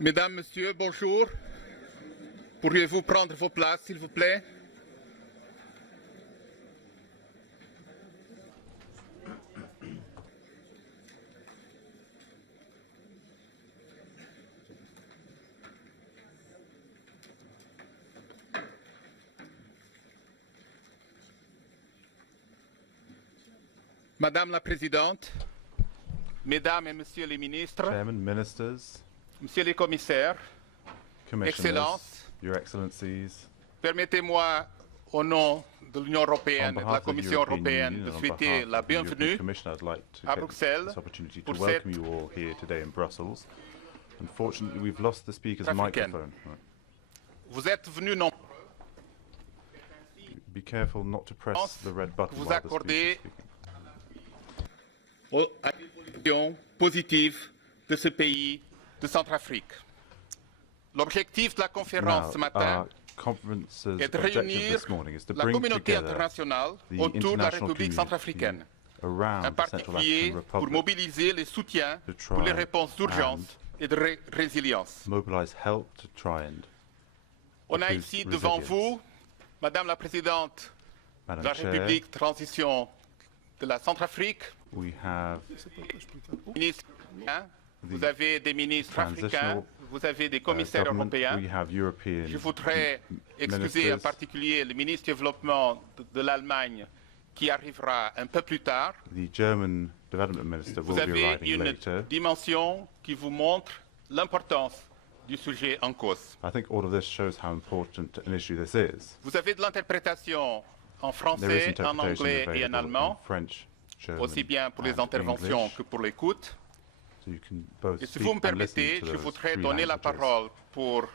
Mesdames, Messieurs, bonjour. Pourriez-vous prendre vos places, s'il vous plaît? Madame la Présidente, Mesdames et Messieurs les ministres, Chairman, Ministers, Messieurs les commissaires, Commissioners, Excellences, Your Excellencies, permettez-moi, au nom de l'Union on européenne et de la behalf of the Commission European européenne, Union, de on souhaiter behalf la of the European bienvenue Commission, I'd like to à take Bruxelles this opportunity to pour welcome cette you all here today in Brussels. Unfortunately, we've lost the speaker's centrafricaine. microphone. Right. Vous êtes venus non Be careful not to press the red button vous while the accordez speaker is speaking. à l'évolution positive de ce pays de Centrafrique. L'objectif de la conférence Now, ce matin our conference's est de objective réunir this morning is to la bring communauté together internationale the autour de la international République community centrafricaine, around en the Central particulier African pour Republic, mobiliser les soutiens to pour les try réponses d'urgence et de résilience. mobilize help to try and On a boost ici devant resilience. vous, Madame la Présidente de Madam la Chair, République transition de la Centrafrique, we have ministre, vous avez des ministres transitional, africains, vous avez des commissaires government. européens. We have European Je voudrais excuser en ministers. particulier le ministre du Développement de l'Allemagne qui arrivera un peu plus tard. The German Development Minister will Vous be avez arriving une later. dimension qui vous montre l'importance du sujet en cause. I think all of this shows how important an issue this is. Vous avez de l'interprétation en There is français, en interpretation anglais et en available in allemand, French, German, aussi bien pour les and interventions English, que pour l'écoute. so you can both Et si speak vous me and listen permettez, to je those voudrais three donner la languages. parole pour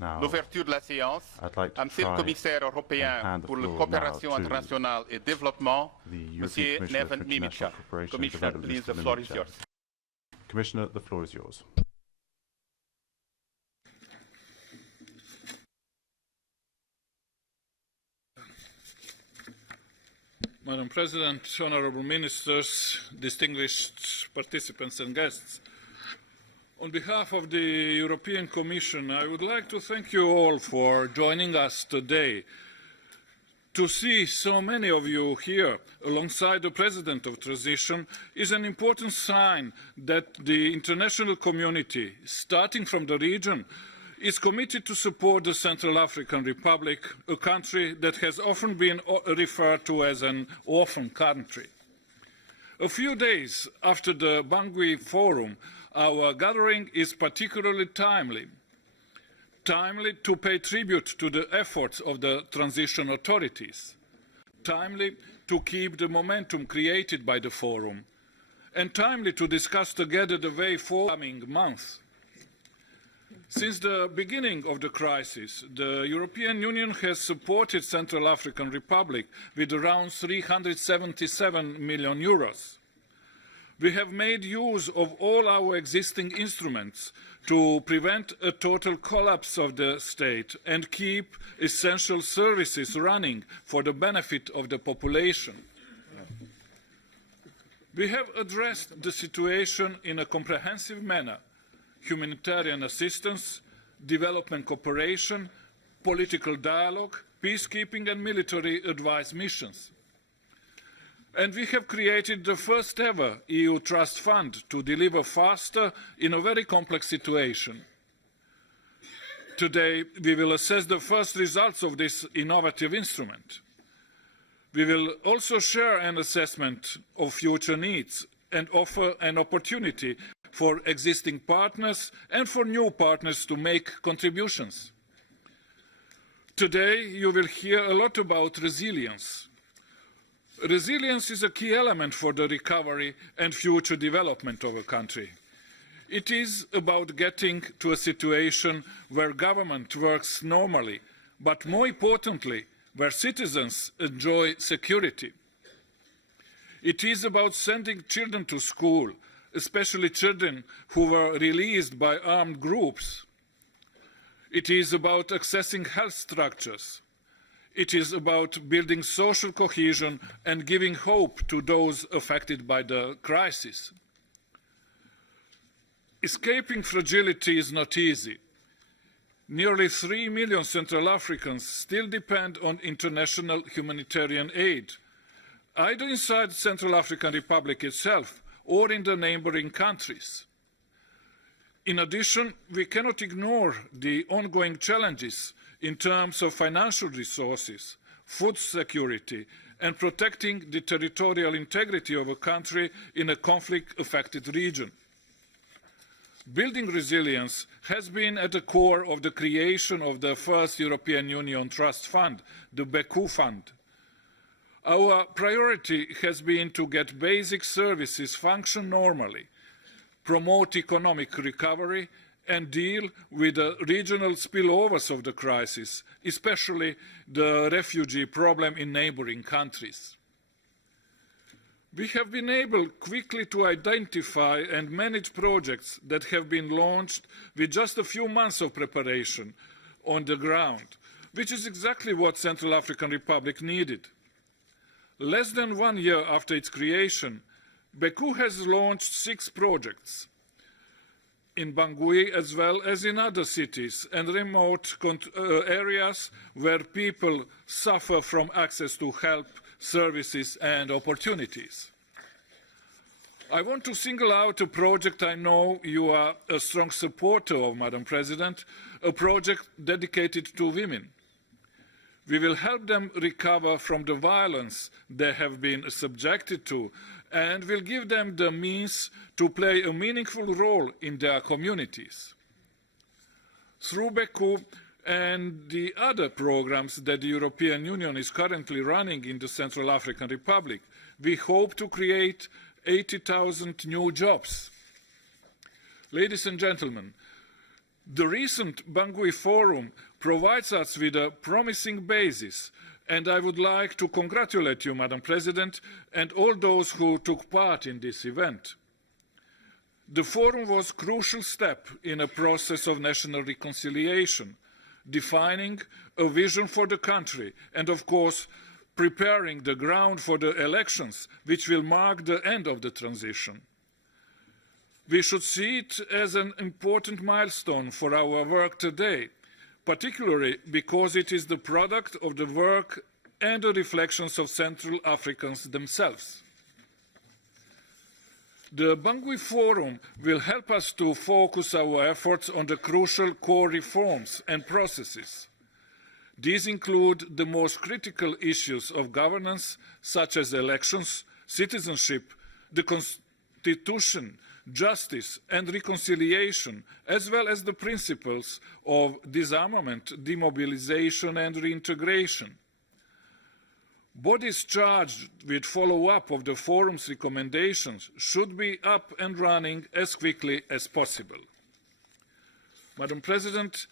Now, l'ouverture de la séance I'd like to à Monsieur le try commissaire and européen hand the pour la floor coopération now to internationale et développement, the European Monsieur Commissioner for Neven Mimica. International Cooperation and Commissioner, Development, please, the Mr. floor is Mimica. yours. Commissioner, the floor is yours. Madam President, honourable ministers, distinguished participants and guests, on behalf of the European Commission, I would like to thank you all for joining us today. To see so many of you here alongside the President of Transition is an important sign that the international community, starting from the region, is committed to support the Central African Republic, a country that has often been referred to as an orphan country. A few days after the Bangui Forum, our gathering is particularly timely. Timely to pay tribute to the efforts of the transition authorities. Timely to keep the momentum created by the Forum. And timely to discuss together the way forward in the coming months. Since the beginning of the crisis, the European Union has supported Central African Republic with around 377 million euros. We have made use of all our existing instruments to prevent a total collapse of the state and keep essential services running for the benefit of the population. We have addressed the situation in a comprehensive manner. Humanitarian assistance, development cooperation, political dialogue, peacekeeping and military advice missions. And we have created the first ever EU Trust Fund to deliver faster in a very complex situation. Today, we will assess the first results of this innovative instrument. We will also share an assessment of future needs and offer an opportunity for existing partners and for new partners to make contributions. Today, you will hear a lot about resilience. Resilience is a key element for the recovery and future development of a country. It is about getting to a situation where government works normally, but more importantly, where citizens enjoy security. It is about sending children to school, especially children who were released by armed groups. It is about accessing health structures. It is about building social cohesion and giving hope to those affected by the crisis. Escaping fragility is not easy. Nearly 3 million Central Africans still depend on international humanitarian aid, either inside the Central African Republic itself or in the neighboring countries. In addition, we cannot ignore the ongoing challenges in terms of financial resources, food security, and protecting the territorial integrity of a country in a conflict-affected region. Building resilience has been at the core of the creation of the first European Union Trust Fund, the Bekou Fund. Our priority has been to get basic services function normally, promote economic recovery, and deal with the regional spillovers of the crisis, especially the refugee problem in neighboring countries. We have been able quickly to identify and manage projects that have been launched with just a few months of preparation on the ground, which is exactly what Central African Republic needed. Less than 1 year after its creation, Bekou has launched 6 projects in Bangui as well as in other cities and remote areas where people suffer from access to help, services and opportunities. I want to single out a project I know you are a strong supporter of, Madam President, a project dedicated to women. We will help them recover from the violence they have been subjected to and will give them the means to play a meaningful role in their communities. Through Bekou and the other programs that the European Union is currently running in the Central African Republic, we hope to create 80,000 new jobs. Ladies and gentlemen, the recent Bangui Forum provides us with a promising basis, and I would like to congratulate you, Madam President, and all those who took part in this event. The Forum was a crucial step in a process of national reconciliation, defining a vision for the country and, of course, preparing the ground for the elections, which will mark the end of the transition. We should see it as an important milestone for our work today, particularly because it is the product of the work and the reflections of Central Africans themselves. The Bangui Forum will help us to focus our efforts on the crucial core reforms and processes. These include the most critical issues of governance, such as elections, citizenship, the constitution, justice and reconciliation, as well as the principles of disarmament, demobilization and reintegration. Bodies charged with follow-up of the Forum's recommendations should be up and running as quickly as possible. Madam President,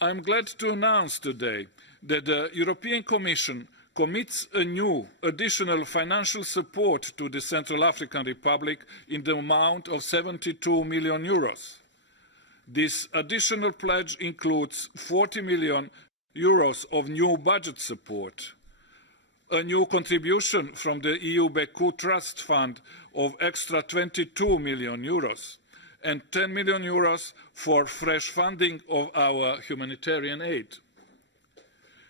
I am glad to announce today that the European Commission commits a new additional financial support to the Central African Republic in the amount of 72 million euros. This additional pledge includes 40 million euros of new budget support, a new contribution from the EU Bekou Trust Fund of extra 22 million euros, and 10 million euros for fresh funding of our humanitarian aid.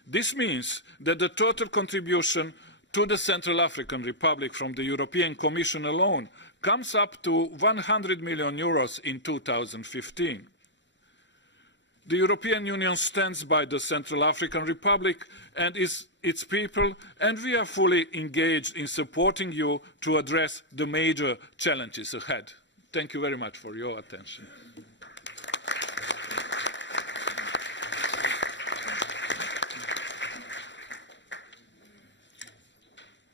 This means that the total contribution to the Central African Republic from the European Commission alone comes up to 100 million euros in 2015. The European Union stands by the Central African Republic and its people, and we are fully engaged in supporting you to address the major challenges ahead. Thank you very much for your attention.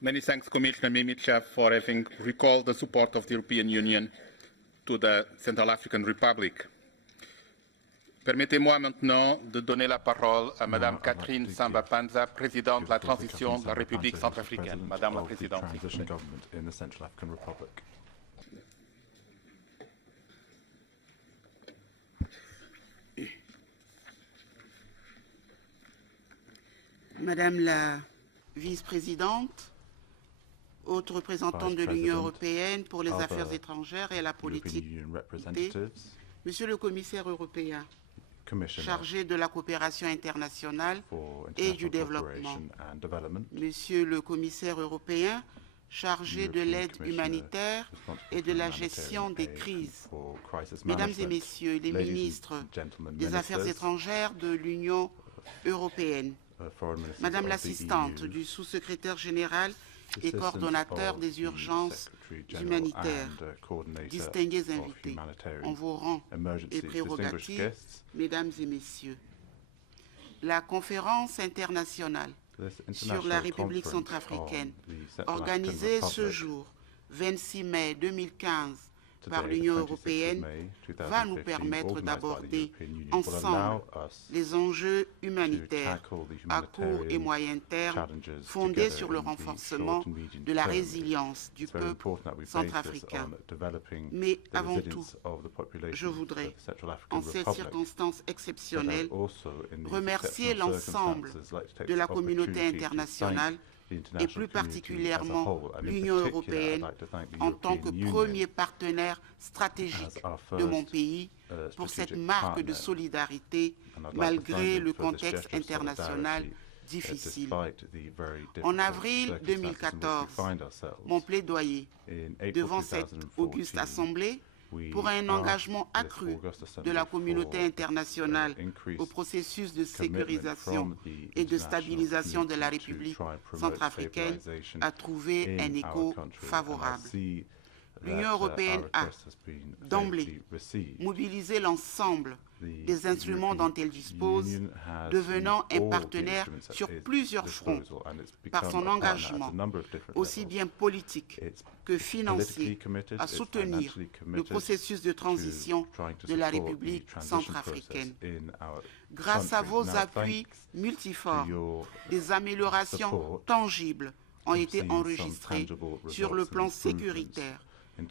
Many thanks, Commissioner Mimica, for having recalled the support of the European Union to the Central African Republic. Permettez-moi maintenant de donner la parole à Madame Catherine Samba-Panza, présidente de la transition de la République centrafricaine. Madame la Présidente. Madame la vice-présidente, haute représentante de l'Union européenne pour les affaires étrangères et la politique, Monsieur le commissaire européen chargé de la coopération internationale et du développement, Monsieur le commissaire européen chargé de l'aide humanitaire et de la gestion des crises, Mesdames et Messieurs les ministres des Affaires étrangères de l'Union européenne, Madame l'assistante du sous-secrétaire général et coordonnateur des urgences humanitaires, distingués invités, en vos rangs et prérogatives, Mesdames et Messieurs, la conférence internationale sur la République centrafricaine, organisée ce jour, 26 mai 2015, par l'Union européenne, va nous permettre d'aborder ensemble les enjeux humanitaires à court et moyen terme fondés sur le renforcement de la résilience du peuple centrafricain. Mais avant tout, je voudrais, en cette circonstance exceptionnelle, remercier l'ensemble de la communauté internationale et plus particulièrement l'Union européenne en tant que premier partenaire stratégique de mon pays pour cette marque de solidarité malgré le contexte international difficile. En avril 2014, mon plaidoyer devant cette auguste assemblée pour un engagement accru de la communauté internationale au processus de sécurisation et de stabilisation de la République centrafricaine a trouvé un écho favorable. L'Union européenne a, d'emblée, mobilisé l'ensemble des instruments dont elle dispose, devenant un partenaire sur plusieurs fronts par son engagement, aussi bien politique que financier, à soutenir le processus de transition de la République centrafricaine. Grâce à vos appuis multiformes, des améliorations tangibles ont été enregistrées sur le plan sécuritaire,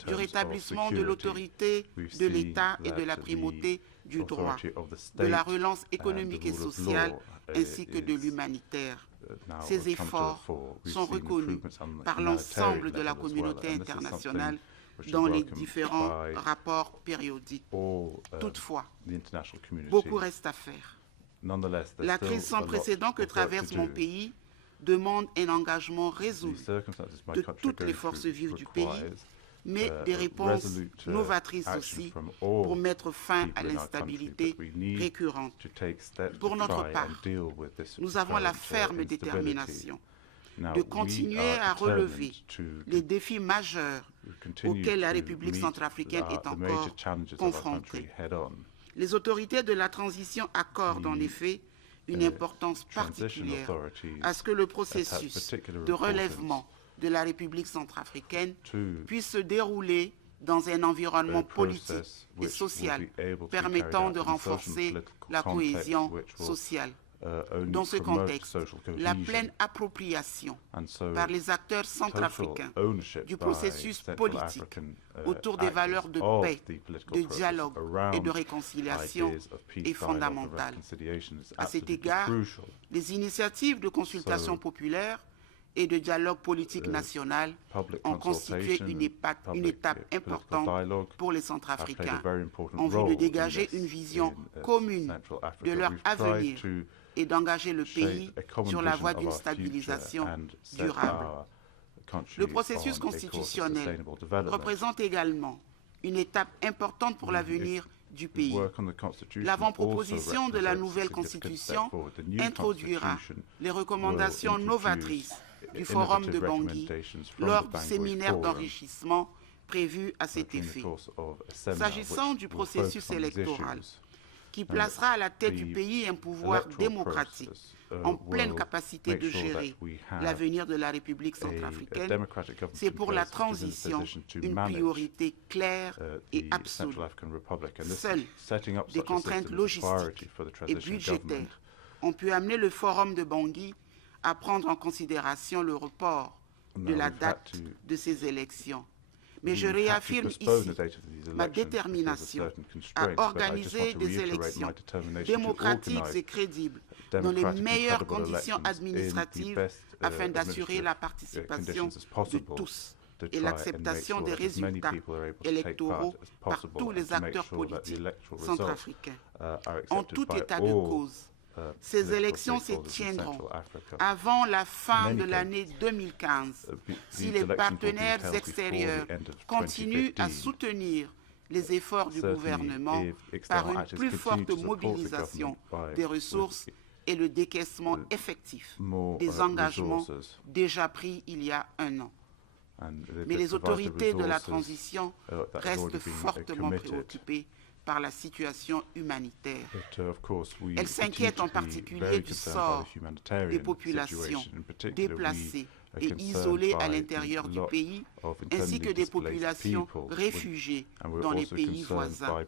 du rétablissement de l'autorité de l'État et de la primauté du droit, de la relance économique et sociale ainsi que de l'humanitaire. Ces efforts sont reconnus par l'ensemble de la communauté internationale dans les différents rapports périodiques. Toutefois, beaucoup reste à faire. La crise sans précédent que traverse mon pays demande un engagement résolu de toutes les forces vives du pays, mais des réponses novatrices aussi pour mettre fin à l'instabilité récurrente. Pour notre part, nous avons la ferme détermination de continuer à relever les défis majeurs auxquels la République centrafricaine est encore confrontée. Les autorités de la transition accordent en effet une importance particulière à ce que le processus de relèvement de la République centrafricaine puisse se dérouler dans un environnement politique et social permettant de renforcer la cohésion sociale. Dans ce contexte, la pleine appropriation par les acteurs centrafricains du processus politique autour des valeurs de paix, de dialogue et de réconciliation est fondamentale. À cet égard, les initiatives de consultation populaire et de dialogue politique national ont constitué une étape importante pour les Centrafricains en vue de dégager une vision commune de leur avenir et d'engager le pays sur la voie d'une stabilisation durable. Le processus constitutionnel représente également une étape importante pour l'avenir du pays. L'avant-proposition de la nouvelle constitution introduira les recommandations novatrices du Forum de Bangui lors du séminaire d'enrichissement prévu à cet effet. S'agissant du processus électoral, qui placera à la tête du pays un pouvoir démocratique en pleine capacité de gérer l'avenir de la République centrafricaine, c'est pour la transition une priorité claire et absolue. Seules des contraintes logistiques et budgétaires ont pu amener le Forum de Bangui à prendre en considération le report de la date de ces élections. Mais je réaffirme ici ma détermination à organiser des élections démocratiques et crédibles dans les meilleures conditions administratives afin d'assurer la participation de tous et l'acceptation des résultats électoraux par tous les acteurs politiques centrafricains. En tout état de cause, ces élections se tiendront avant la fin de l'année 2015 si les partenaires extérieurs continuent à soutenir les efforts du gouvernement par une plus forte mobilisation des ressources et le décaissement effectif des engagements déjà pris il y a un an. Mais les autorités de la transition restent fortement préoccupées par la situation humanitaire. Elles s'inquiètent en particulier du sort des populations déplacées et isolées à l'intérieur du pays, ainsi que des populations réfugiées dans les pays voisins.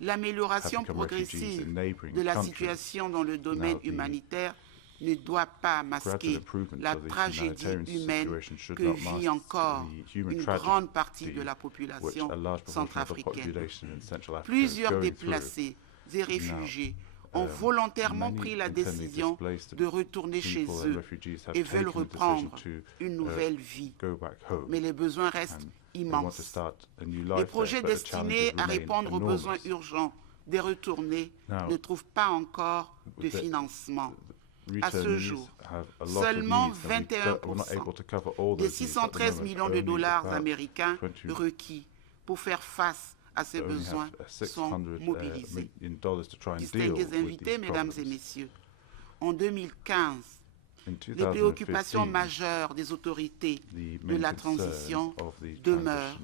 L'amélioration progressive de la situation dans le domaine humanitaire ne doit pas masquer la tragédie humaine que vit encore une grande partie de la population centrafricaine. Plusieurs déplacés et réfugiés ont volontairement pris la décision de retourner chez eux et veulent reprendre une nouvelle vie. Mais les besoins restent immenses. Les projets destinés à répondre aux besoins urgents des retournés ne trouvent pas encore de financement. À ce jour, seulement 21% des 613 millions de dollars américains requis pour faire face à ces besoins sont mobilisés. Distingués invités, mesdames et messieurs, en 2015, les préoccupations majeures des autorités de la transition demeurent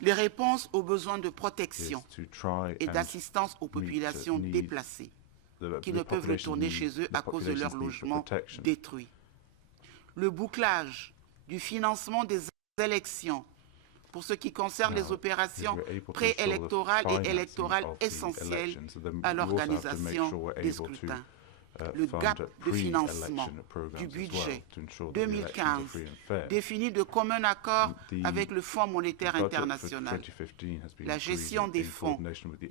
les réponses aux besoins de protection et d'assistance aux populations déplacées qui ne peuvent retourner chez eux à cause de leur logement détruit. Le bouclage du financement des élections pour ce qui concerne les opérations préélectorales et électorales essentielles à l'organisation des scrutins. Le gap de financement du budget 2015 défini de commun accord avec le Fonds monétaire international. La gestion des fonds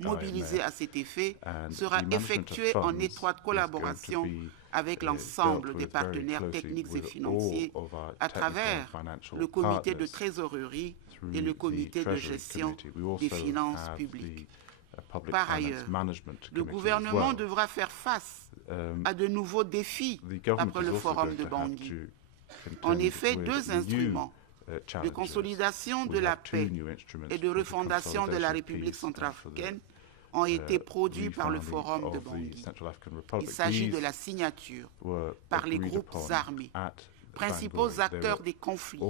mobilisés à cet effet sera effectuée en étroite collaboration avec l'ensemble des partenaires techniques et financiers à travers le comité de trésorerie et le comité de gestion des finances publiques. Par ailleurs, le gouvernement devra faire face à de nouveaux défis après le forum de Bangui. En effet, deux instruments de consolidation de la paix et de refondation de la République centrafricaine ont été produits par le forum de Bangui. Il s'agit de la signature par les groupes armés, principaux acteurs des conflits,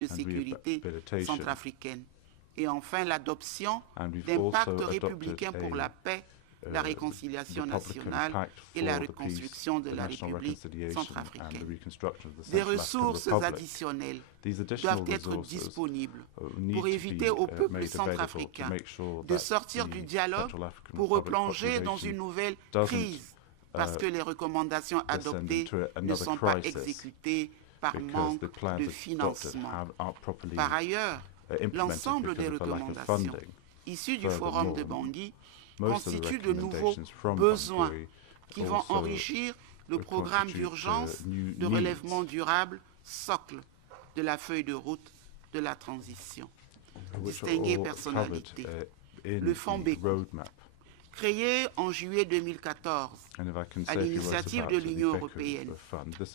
de sécurité centrafricaine. Et enfin, l'adoption d'un pacte républicain pour la paix, la réconciliation nationale et la reconstruction de la République centrafricaine. Des ressources additionnelles doivent être disponibles pour éviter au peuple centrafricain de sortir du dialogue pour replonger dans une nouvelle crise parce que les recommandations adoptées ne sont pas exécutées par manque de financement. Par ailleurs, l'ensemble des recommandations issues du forum de Bangui constituent de nouveaux besoins qui vont enrichir le programme d'urgence de relèvement durable socle de la feuille de route de la transition. Distinguées personnalités, le fonds Bekou, créé en juillet 2014 à l'initiative de l'Union européenne,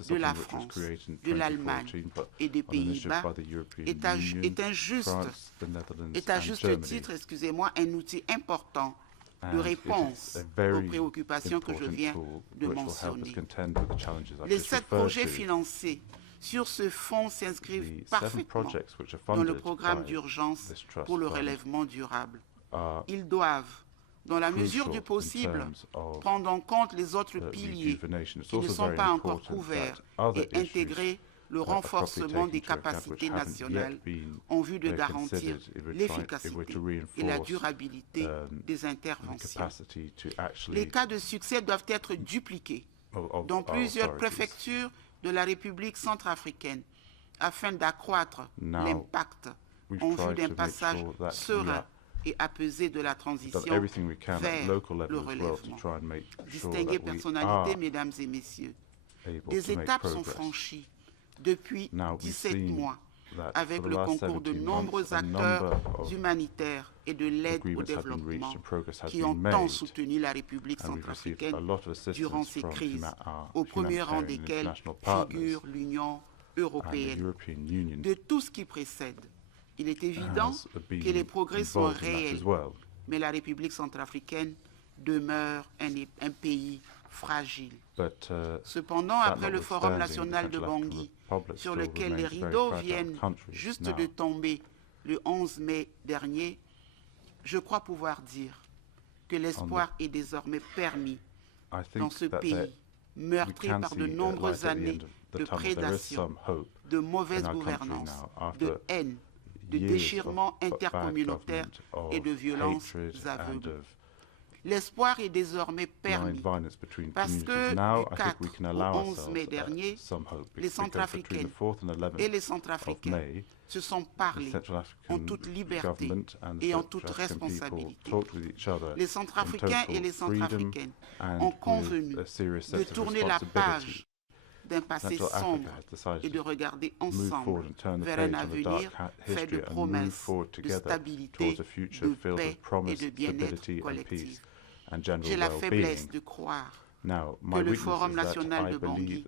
de la France, de l'Allemagne et des Pays-Bas, est à juste titre, un outil important de réponse aux préoccupations que je viens de mentionner. Les 7 projets financés sur ce fonds s'inscrivent parfaitement dans le programme d'urgence pour le relèvement durable. Ils doivent, dans la mesure du possible, prendre en compte les autres piliers qui ne sont pas encore couverts et intégrer le renforcement des capacités nationales en vue de garantir l'efficacité et la durabilité des interventions. Les cas de succès doivent être dupliqués dans plusieurs préfectures de la République centrafricaine afin d'accroître l'impact en vue d'un passage serein et apaisé de la transition vers le relèvement. Distinguées personnalités, mesdames et messieurs, des étapes sont franchies depuis 17 mois avec le concours de nombreux acteurs humanitaires et de l'aide au développement qui ont tant soutenu la République centrafricaine durant ces crises, au premier rang desquelles figure l'Union européenne. De tout ce qui précède, il est évident que les progrès sont réels, mais la République centrafricaine demeure un pays fragile. Cependant, après le Forum national de Bangui, sur lequel les rideaux viennent juste de tomber le 11 mai dernier, je crois pouvoir dire que l'espoir est désormais permis dans ce pays, meurtri par de nombreuses années de prédation, de mauvaise gouvernance, de haine, de déchirement intercommunautaire et de violences aveugles. L'espoir est désormais permis parce que du 4 au 11 mai dernier, les Centrafricaines et les Centrafricains se sont parlé en toute liberté et en toute responsabilité. Les Centrafricains et les Centrafricaines ont convenu de tourner la page d'un passé sombre et de regarder ensemble vers un avenir fait de promesses, de stabilité, de paix et de bien-être collectif. J'ai la faiblesse de croire que le Forum national de Bangui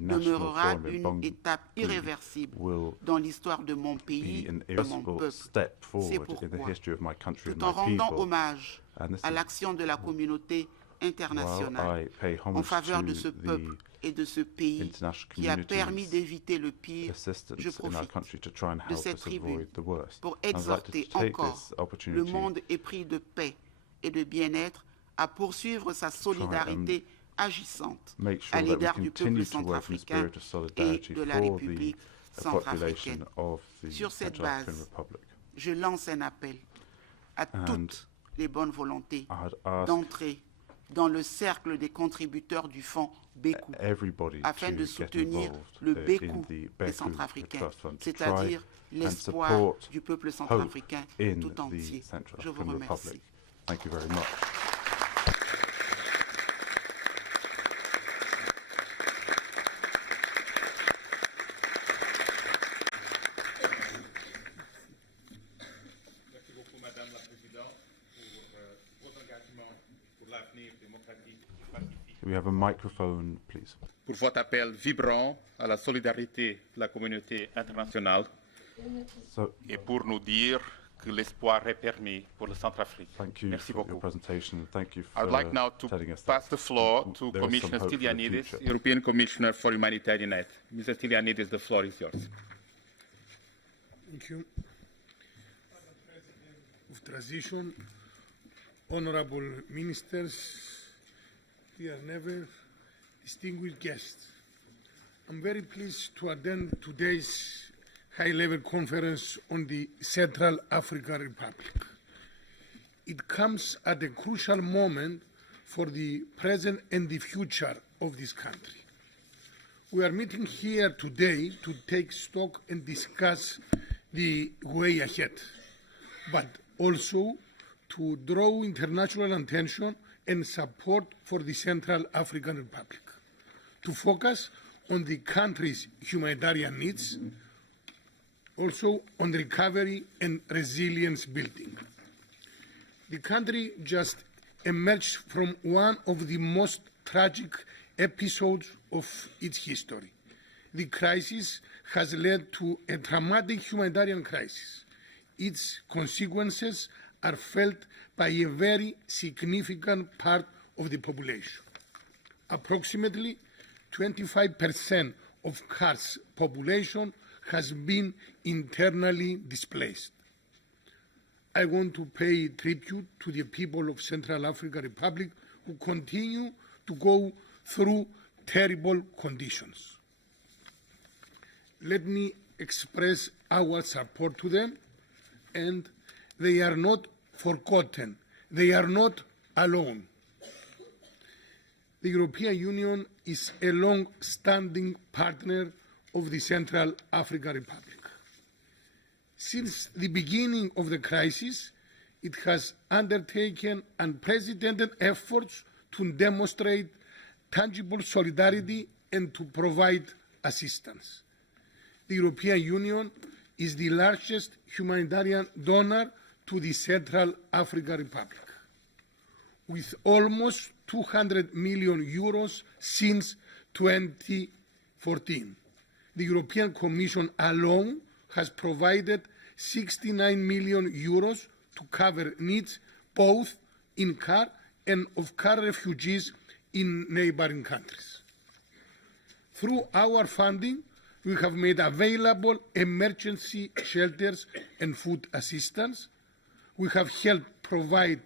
demeurera une étape irréversible dans l'histoire de mon pays et de mon peuple. C'est pourquoi, tout en rendant hommage à l'action de la communauté internationale en faveur de ce peuple et de ce pays qui a permis d'éviter le pire, je profite de cette tribune pour exhorter encore le monde épris de paix et de bien-être à poursuivre sa solidarité agissante à l'égard du peuple centrafricain et de la République centrafricaine. Sur cette base, je lance un appel à toutes les bonnes volontés d'entrer dans le cercle des contributeurs du fonds Bekou afin de soutenir le Bekou des Centrafricains, c'est-à-dire l'espoir du peuple centrafricain tout entier. Je vous remercie. We have a microphone, please. Pour votre appel vibrant à la solidarité de la communauté internationale et pour nous dire que l'espoir est permis pour le Centrafrique. Merci beaucoup. I would like now to pass the floor to Commissioner Stylianides, European Commissioner for Humanitarian Aid. Mr. Stylianides, the floor is yours. Thank you. Of transition, honorable ministers, dear Neven, distinguished guests, I'm very pleased to attend today's high-level conference on the Central African Republic. It comes at a crucial moment for the present and the future of this country. We are meeting here today to take stock and discuss the way ahead, but also to draw international attention and support for the Central African Republic, to focus on the country's humanitarian needs, also on recovery and resilience building. The country just emerged from one of the most tragic episodes of its history. The crisis has led to a dramatic humanitarian crisis. Its consequences are felt by a very significant part of the population. Approximately 25% of CAR's population has been internally displaced. I want to pay tribute to the people of Central African Republic who continue to go through terrible conditions. Let me express our support to them, and they are not forgotten. They are not alone. The European Union is a long-standing partner of the Central African Republic. Since the beginning of the crisis, it has undertaken unprecedented efforts to demonstrate tangible solidarity and to provide assistance. The European Union is the largest humanitarian donor to the Central African Republic, with almost 200 million euros since 2014. The European Commission alone has provided 69 million euros to cover needs both in CAR and of CAR refugees in neighboring countries. Through our funding, we have made available emergency shelters and food assistance. We have helped provide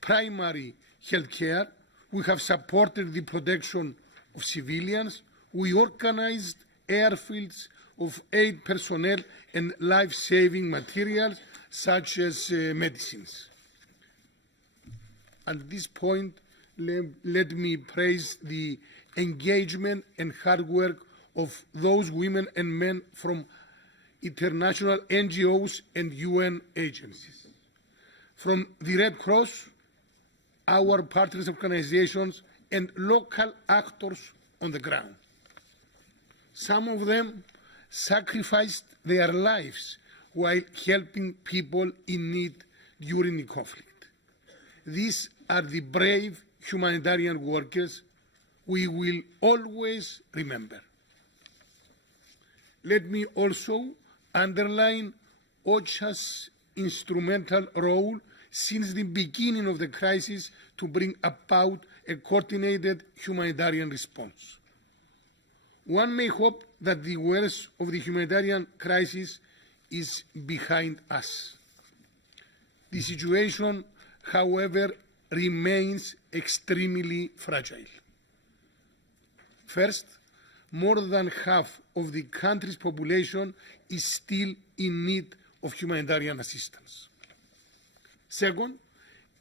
primary health care. We have supported the protection of civilians. We organized airfields of aid personnel and life-saving materials such as medicines. At this point, let me praise the engagement and hard work of those women and men from international NGOs and UN agencies. From the Red Cross, our partners organizations, and local actors on the ground. Some of them sacrificed their lives while helping people in need during the conflict. These are the brave humanitarian workers we will always remember. Let me also underline OCHA's instrumental role since the beginning of the crisis to bring about a coordinated humanitarian response. One may hope that the worst of the humanitarian crisis is behind us. The situation, however, remains extremely fragile. First, more than half of the country's population is still in need of humanitarian assistance. Second,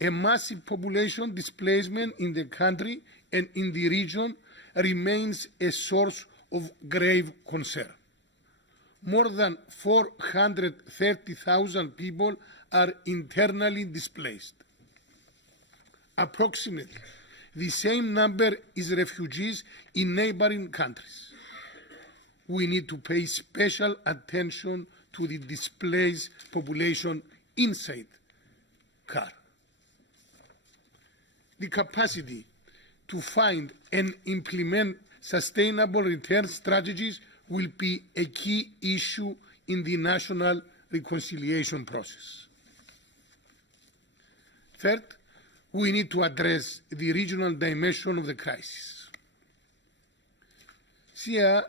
a massive population displacement in the country and in the region remains a source of grave concern. More than 430,000 people are internally displaced. Approximately the same number is refugees in neighboring countries. We need to pay special attention to the displaced population inside CAR. The capacity to find and implement sustainable return strategies will be a key issue in the national reconciliation process. Third, we need to address the regional dimension of the crisis. CAR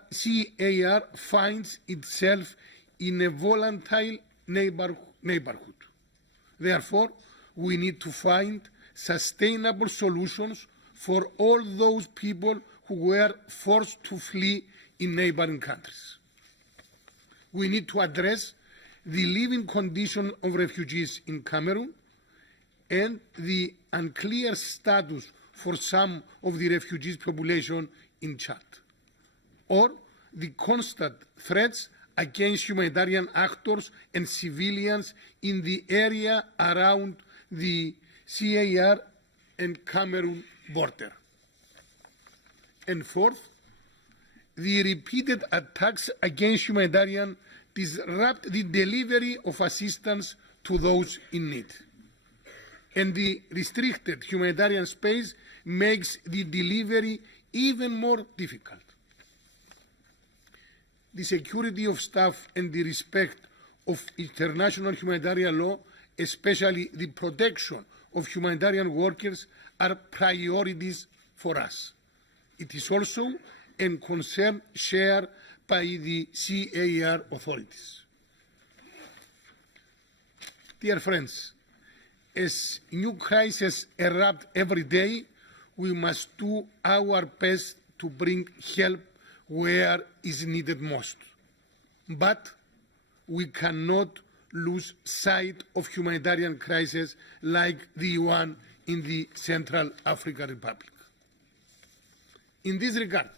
finds itself in a volatile neighborhood. Therefore, we need to find sustainable solutions for all those people who were forced to flee in neighboring countries. We need to address the living condition of refugees in Cameroon and the unclear status for some of the refugees' population in Chad, or the constant threats against humanitarian actors and civilians in the area around the CAR and Cameroon border. And fourth, the repeated attacks against humanitarians disrupt the delivery of assistance to those in need. And the restricted humanitarian space makes the delivery even more difficult. The security of staff and the respect of international humanitarian law, especially the protection of humanitarian workers, are priorities for us. It is also a concern shared by the CAR authorities. Dear friends, as new crises erupt every day, we must do our best to bring help where is needed most. But we cannot lose sight of humanitarian crises like the one in the Central African Republic. In this regard,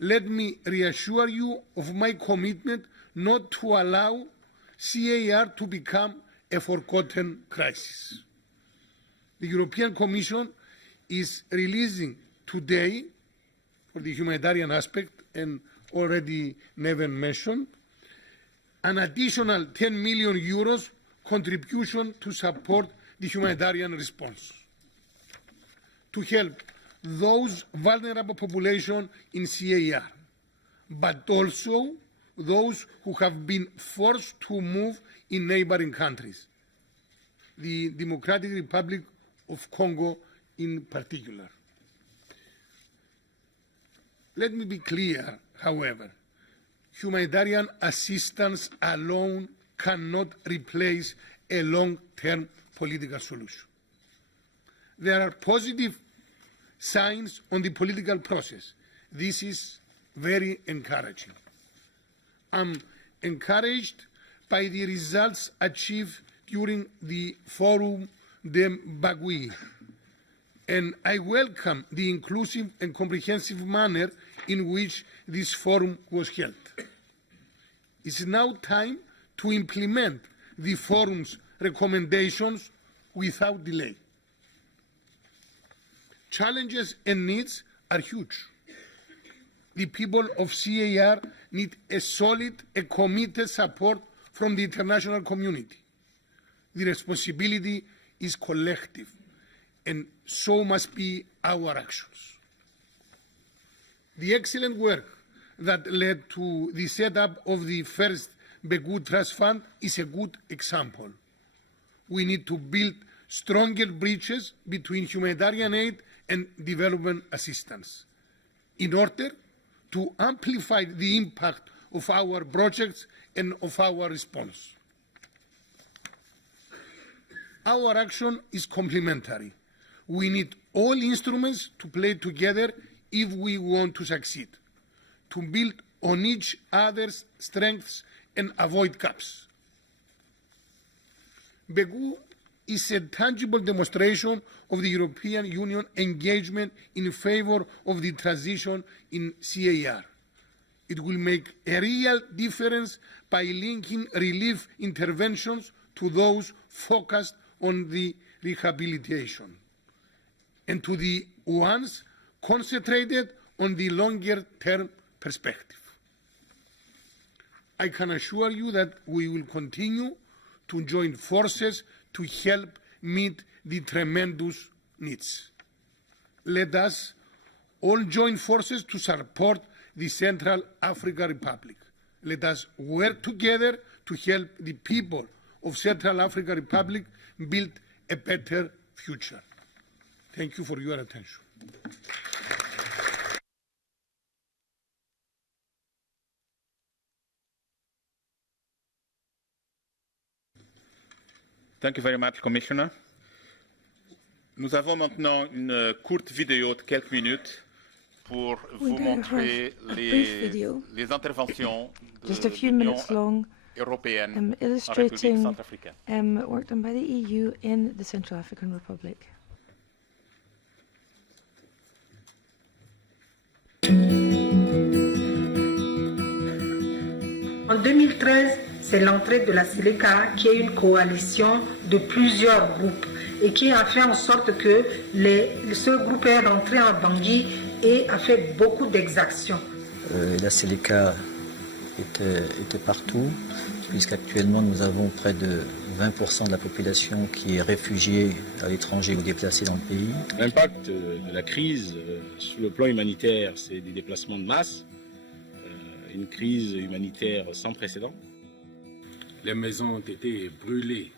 let me reassure you of my commitment not to allow CAR to become a forgotten crisis. The European Commission is releasing today, for the humanitarian aspect, and already Neven mentioned, an additional 10 million euros contribution to support the humanitarian response, to help those vulnerable populations in CAR, but also those who have been forced to move in neighboring countries, the Democratic Republic of Congo in particular. Let me be clear, however, humanitarian assistance alone cannot replace a long-term political solution. There are positive signs on the political process. This is very encouraging. I'm encouraged by the results achieved during the Forum de Bekou, and I welcome the inclusive and comprehensive manner in which this forum was held. It's now time to implement the forum's recommendations without delay. Challenges and needs are huge. The people of CAR need a solid and committed support from the international community. The responsibility is collective, and so must be our actions. The excellent work that led to the setup of the first Bekou Trust Fund is a good example. We need to build stronger bridges between humanitarian aid and development assistance in order to amplify the impact of our projects and of our response. Our action is complementary. We need all instruments to play together if we want to succeed, to build on each other's strengths and avoid gaps. Bekou is a tangible demonstration of the European Union engagement in favor of the transition in CAR. It will make a real difference by linking relief interventions to those focused on the rehabilitation and to the ones concentrated on the longer-term perspective. I can assure you that we will continue to join forces to help meet the tremendous needs. Let us all join forces to support the Central African Republic. Let us work together to help the people of Central African Republic build a better future. Thank you for your attention. Thank you very much, Commissioner. Nous avons maintenant une courte vidéo de quelques minutes pour vous montrer les interventions de l'Union européenne en République centrafricaine. Work done by the EU in the Central African Republic. En 2013, c'est l'entrée de la SELECA, qui est une coalition de plusieurs groupes et qui a fait en sorte que ce groupe est rentré en Bangui et a fait beaucoup d'exactions. La SELECA était partout, puisqu'actuellement nous avons près de 20% de la population qui est réfugiée à l'étranger ou déplacée dans le pays. L'impact de la crise sur le plan humanitaire, c'est des déplacements de masse, une crise humanitaire sans précédent. Les maisons ont été brûlées,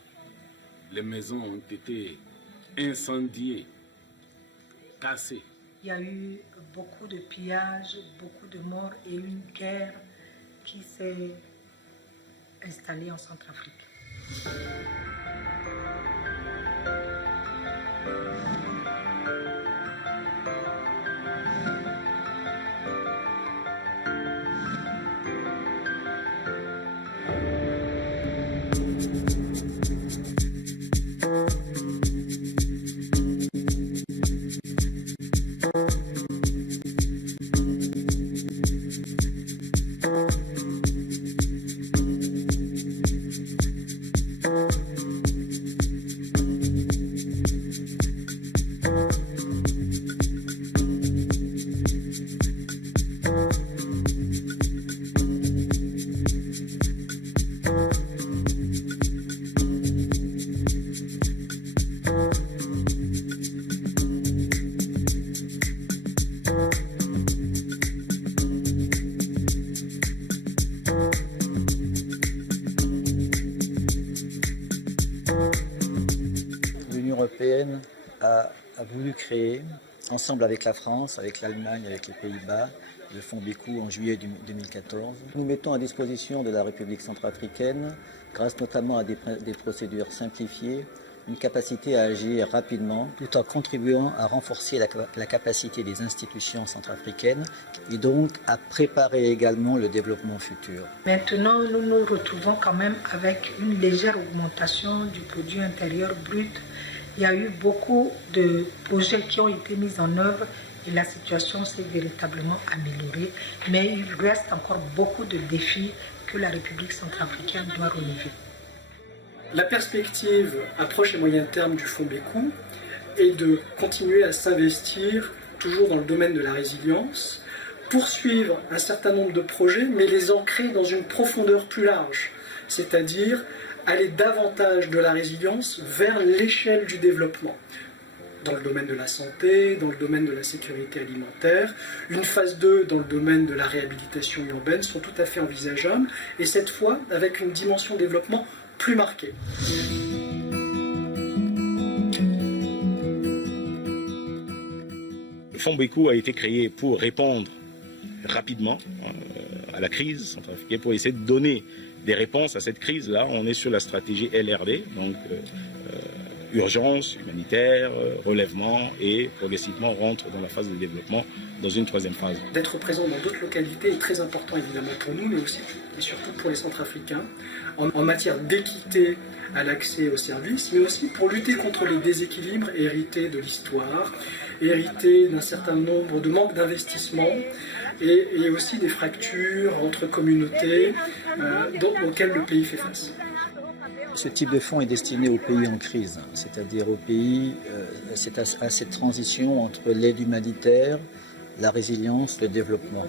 les maisons ont été incendiées, cassées. Il y a eu beaucoup de pillages, beaucoup de morts et une guerre qui s'est installée en Centrafrique. centrafricaine a voulu créer, ensemble avec la France, avec l'Allemagne, avec les Pays-Bas, le fonds Bekou en juillet 2014. Nous mettons à disposition de la République centrafricaine, grâce notamment à des procédures simplifiées, une capacité à agir rapidement, tout en contribuant à renforcer la capacité des institutions centrafricaines et donc à préparer également le développement futur. Maintenant, nous nous retrouvons quand même avec une légère augmentation du produit intérieur brut. Il y a eu beaucoup de projets qui ont été mis en œuvre et la situation s'est véritablement améliorée, mais il reste encore beaucoup de défis que la République centrafricaine doit relever. La perspective à proche et moyen terme du fonds Bekou est de continuer à s'investir toujours dans le domaine de la résilience, poursuivre un certain nombre de projets, mais les ancrer dans une profondeur plus large, c'est-à-dire aller davantage de la résilience vers l'échelle du développement. Dans le domaine de la santé, dans le domaine de la sécurité alimentaire, une phase 2 dans le domaine de la réhabilitation urbaine sont tout à fait envisageables, et cette fois avec une dimension développement plus marquée. Le fonds Bekou a été créé pour répondre rapidement à la crise centrafricaine, pour essayer de donner des réponses à cette crise-là. On est sur la stratégie LRD, donc urgence humanitaire, relèvement, et progressivement on rentre dans la phase de développement, dans une troisième phase. D'être présent dans d'autres localités est très important évidemment pour nous, mais aussi et surtout pour les Centrafricains, en matière d'équité à l'accès aux services, mais aussi pour lutter contre les déséquilibres hérités de l'histoire, hérités d'un certain nombre de manques d'investissement, et aussi des fractures entre communautés auxquelles le pays fait face. Ce type de fonds est destiné aux pays en crise, c'est-à-dire aux pays, c'est à cette transition entre l'aide humanitaire, la résilience, le développement.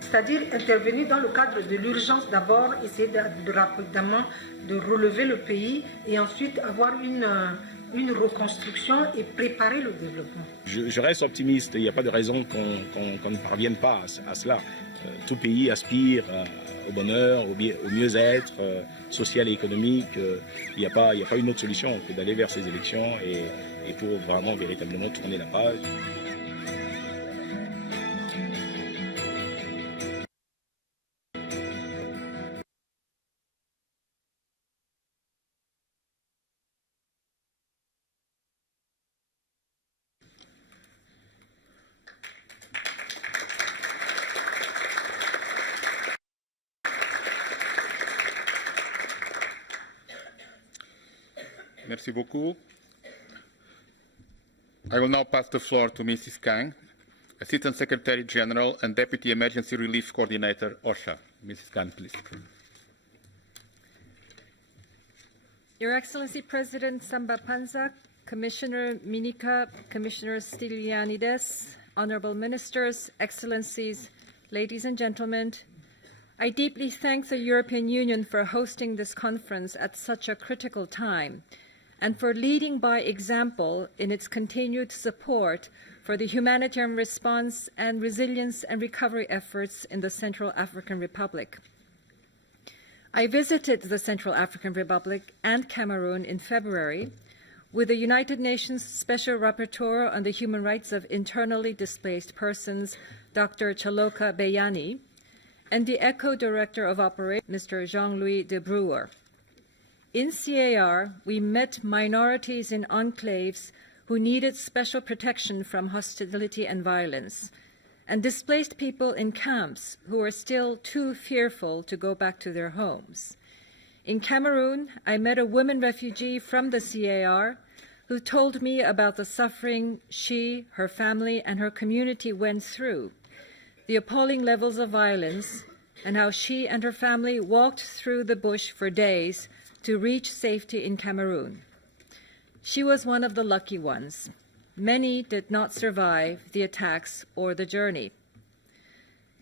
C'est-à-dire intervenir dans le cadre de l'urgence d'abord, essayer de rapidement de relever le pays et ensuite avoir une reconstruction et préparer le développement. Je reste optimiste, il n'y a pas de raison qu'on ne parvienne pas à cela. Tout pays aspire au bonheur, au mieux-être social et économique. Il n'y a pas une autre solution que d'aller vers ces élections et pour vraiment véritablement tourner la page. Merci beaucoup. I will now pass the floor to Mrs. Kang, Assistant Secretary General and Deputy Emergency Relief Coordinator, OSHA. Mrs. Kang, please. Your Excellency President Samba-Panza, Commissioner Mimica, Commissioner Stylianides, Honourable Ministers, Excellencies, ladies and gentlemen, I deeply thank the European Union for hosting this conference at such a critical time and for leading by example in its continued support for the humanitarian response and resilience and recovery efforts in the Central African Republic. I visited the Central African Republic and Cameroon in February with the United Nations Special Rapporteur on the Human Rights of Internally Displaced Persons, Dr. Chaloka Beyani, and the ECHO Director of Operations, Mr. Jean-Louis de Brouwer. In CAR, we met minorities in enclaves who needed special protection from hostility and violence, and displaced people in camps who were still too fearful to go back to their homes. In Cameroon, I met a woman refugee from the CAR who told me about the suffering she, her family, and her community went through, the appalling levels of violence, and how she and her family walked through the bush for days to reach safety in Cameroon. She was one of the lucky ones. Many did not survive the attacks or the journey.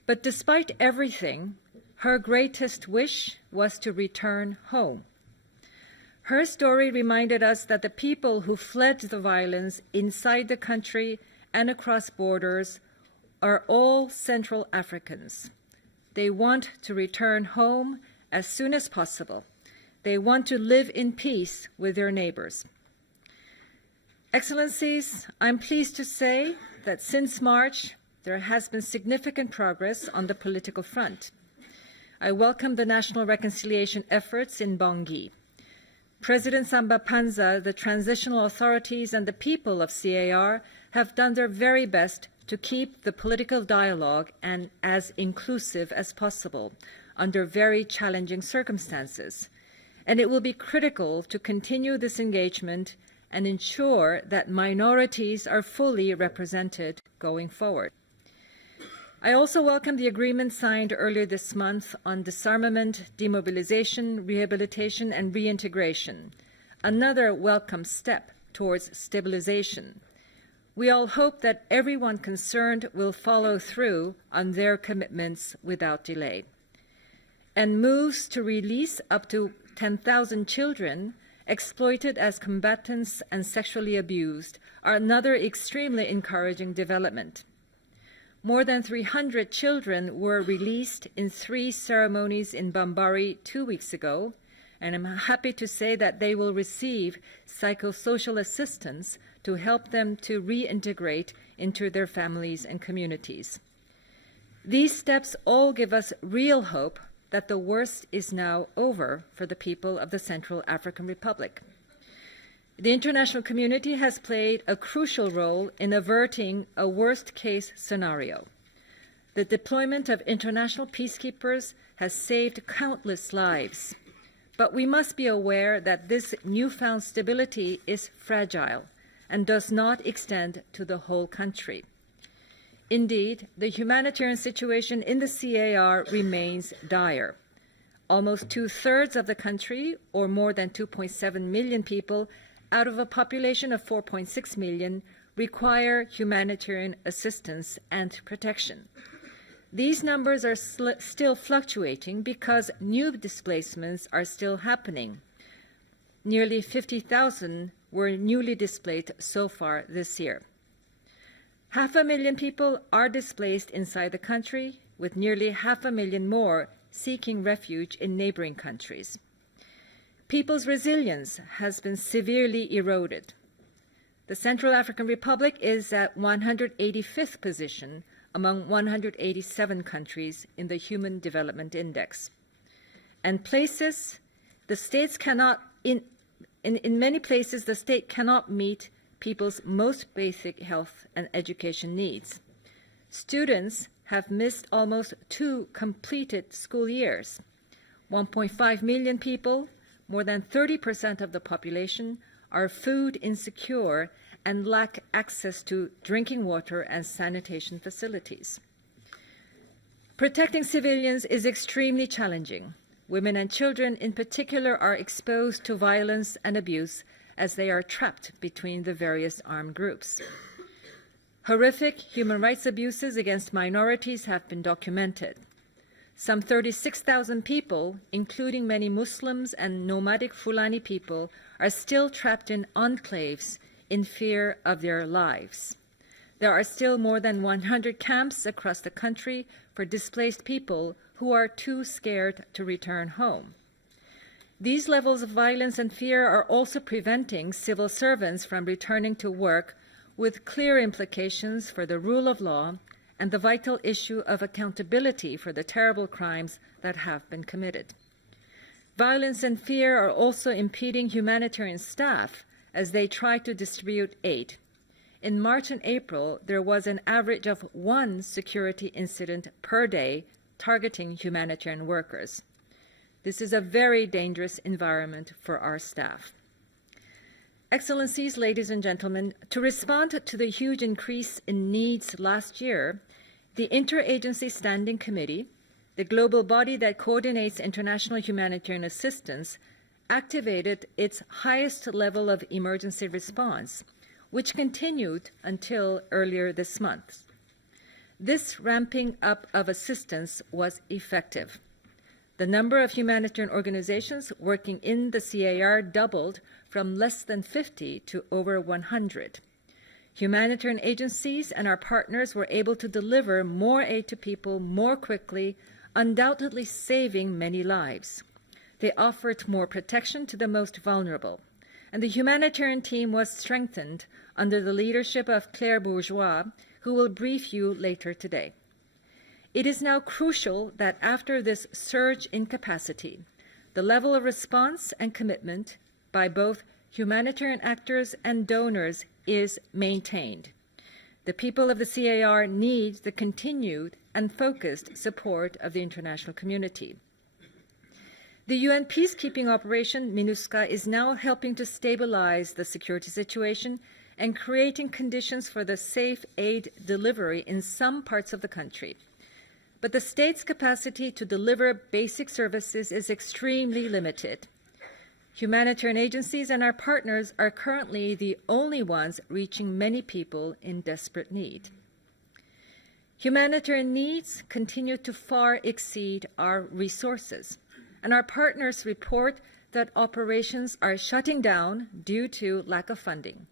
But despite everything, her greatest wish was to return home. Her story reminded us that the people who fled the violence inside the country and across borders are all Central Africans. They want to return home as soon as possible. They want to live in peace with their neighbors. Excellencies, I'm pleased to say that since March, there has been significant progress on the political front. I welcome the national reconciliation efforts in Bangui. President Samba-Panza, the transitional authorities, and the people of CAR have done their very best to keep the political dialogue and as inclusive as possible under very challenging circumstances. And it will be critical to continue this engagement and ensure that minorities are fully represented going forward. I also welcome the agreement signed earlier this month on disarmament, demobilization, rehabilitation, and reintegration, another welcome step towards stabilization. We all hope that everyone concerned will follow through on their commitments without delay. And moves to release up to 10,000 children exploited as combatants and sexually abused are another extremely encouraging development. More than 300 children were released in 3 ceremonies in Bambari 2 weeks ago, and I'm happy to say that they will receive psychosocial assistance to help them to reintegrate into their families and communities. These steps all give us real hope that the worst is now over for the people of the Central African Republic. The international community has played a crucial role in averting a worst-case scenario. The deployment of international peacekeepers has saved countless lives, but we must be aware that this newfound stability is fragile and does not extend to the whole country. Indeed, the humanitarian situation in the CAR remains dire. Almost 2/3 of the country, or more than 2.7 million people, out of a population of 4.6 million, require humanitarian assistance and protection. These numbers are still fluctuating because new displacements are still happening. Nearly 50,000 were newly displaced so far this year. 500,000 people are displaced inside the country, with nearly 500,000 more seeking refuge in neighboring countries. People's resilience has been severely eroded. The Central African Republic is at 185th position among 187 countries in the Human Development Index. And places, the states cannot, in many places, the state cannot meet people's most basic health and education needs. Students have missed almost 2 completed school years. 1.5 million people, more than 30% of the population, are food insecure and lack access to drinking water and sanitation facilities. Protecting civilians is extremely challenging. Women and children in particular are exposed to violence and abuse as they are trapped between the various armed groups. Horrific human rights abuses against minorities have been documented. Some 36,000 people, including many Muslims and nomadic Fulani people, are still trapped in enclaves in fear of their lives. There are still more than 100 camps across the country for displaced people who are too scared to return home. These levels of violence and fear are also preventing civil servants from returning to work, with clear implications for the rule of law and the vital issue of accountability for the terrible crimes that have been committed. Violence and fear are also impeding humanitarian staff as they try to distribute aid. In March and April, there was an average of 1 security incident per day targeting humanitarian workers. This is a very dangerous environment for our staff. Excellencies, ladies and gentlemen, to respond to the huge increase in needs last year, the Interagency Standing Committee, the global body that coordinates international humanitarian assistance, activated its highest level of emergency response, which continued until earlier this month. This ramping up of assistance was effective. The number of humanitarian organizations working in the CAR doubled from less than 50 to over 100. Humanitarian agencies and our partners were able to deliver more aid to people more quickly, undoubtedly saving many lives. They offered more protection to the most vulnerable. and the humanitarian team was strengthened under the leadership of Claire Bourgeois, who will brief you later today. It is now crucial that after this surge in capacity, the level of response and commitment by both humanitarian actors and donors is maintained. The people of the CAR need the continued and focused support of the international community. The UN peacekeeping operation, MINUSCA, is now helping to stabilize the security situation and creating conditions for the safe aid delivery in some parts of the country. But the state's capacity to deliver basic services is extremely limited. Humanitarian agencies and our partners are currently the only ones reaching many people in desperate need. Humanitarian needs continue to far exceed our resources, and our partners report that operations are shutting down due to lack of funding.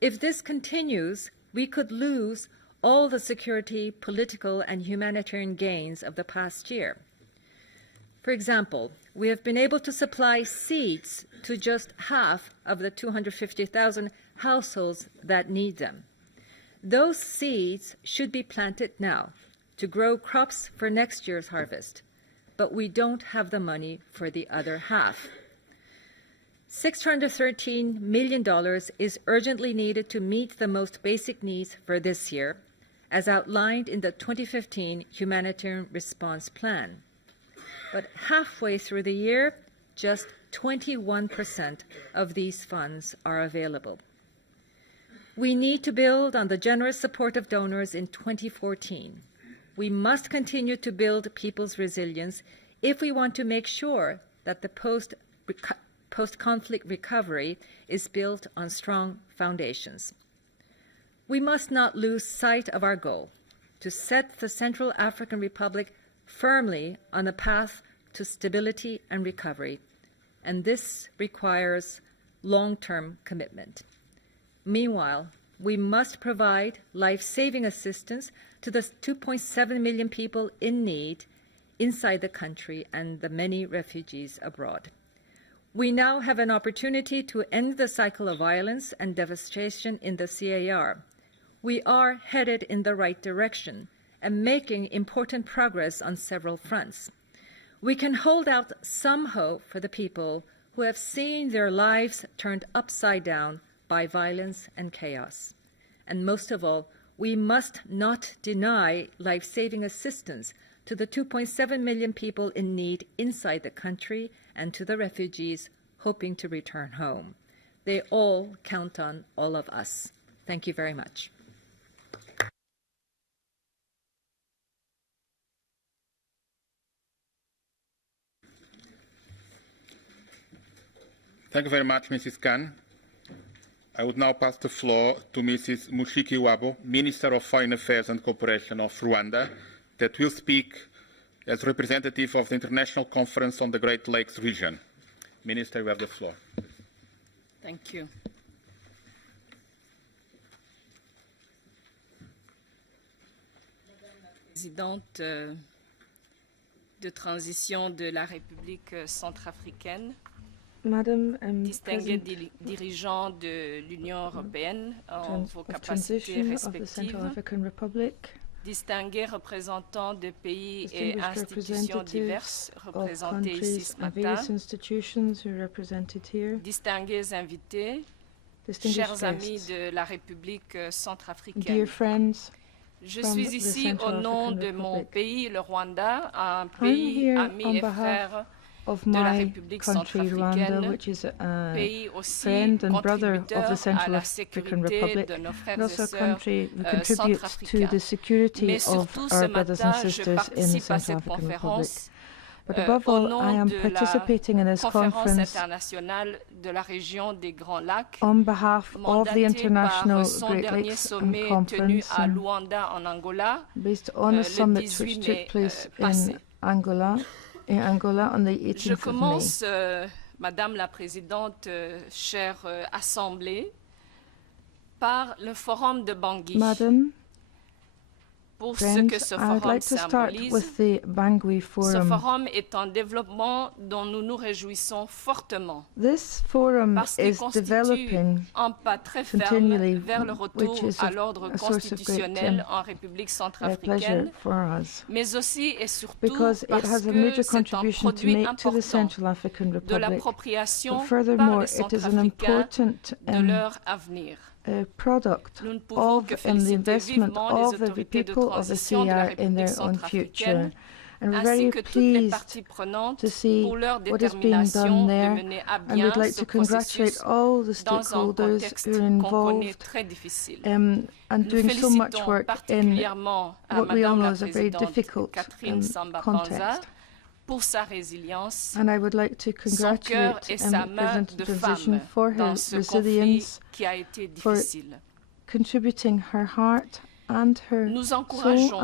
If this continues, we could lose all the security, political, and humanitarian gains of the past year. For example, we have been able to supply seeds to just half of the 250,000 households that need them. Those seeds should be planted now to grow crops for next year's harvest, but we don't have the money for the other half. $613 million is urgently needed to meet the most basic needs for this year, as outlined in the 2015 Humanitarian Response Plan. But halfway through the year, just 21% of these funds are available. We need to build on the generous support of donors in 2014. We must continue to build people's resilience if we want to make sure that the post-conflict recovery is built on strong foundations. We must not lose sight of our goal to set the Central African Republic firmly on a path to stability and recovery, and this requires long-term commitment. Meanwhile, we must provide life-saving assistance to the 2.7 million people in need inside the country and the many refugees abroad. We now have an opportunity to end the cycle of violence and devastation in the CAR. We are headed in the right direction and making important progress on several fronts. We can hold out some hope for the people who have seen their lives turned upside down by violence and chaos. And most of all, we must not deny life-saving assistance to the 2.7 million people in need inside the country and to the refugees hoping to return home. They all count on all of us. Thank you very much. Thank you very much, Mrs. Khan. I would now pass the floor to Mrs. Mushikiwabo, Minister of Foreign Affairs and Cooperation of Rwanda, that will speak as representative of the International Conference on the Great Lakes region. Minister, you have the floor. Thank you. Présidente de transition de la République centrafricaine, Madam distingués dirigeants de l'Union européenne en vos capacités respectives, distingués représentants de pays et institutions diverses représentés ici ce matin, distingués invités, chers amis de la République centrafricaine. Je suis ici au nom de mon pays, le Rwanda, un pays ami et frère de la République centrafricaine, pays aussi contributeur à la sécurité de nos frères et sœurs centrafricains. Mais surtout ce matin, je participe à cette conférence au nom de la Conférence internationale de la région des Grands Lacs, mandatée par son dernier sommet tenu à Luanda en Angola le 18 mai passé. Je commence, Madame la Présidente, chère Assemblée, par le Forum de Bangui. pour ce que ce forum symbolise. Ce forum est un développement dont nous nous réjouissons fortement parce qu'il constitue un pas très ferme vers le retour à l'ordre constitutionnel en République centrafricaine, mais aussi et surtout parce que c'est un produit important de l'appropriation par les Centrafricains de leur avenir. Nous ne pouvons que féliciter vivement les autorités de transition de la République centrafricaine ainsi que toutes les parties prenantes pour leur détermination de mener à bien ce processus dans un contexte qu'on connaît très difficile. Nous félicitons particulièrement à Madame la Présidente Catherine Samba-Panza pour sa résilience, son cœur et sa main de femme dans ce conflit qui a été difficile. Nous encourageons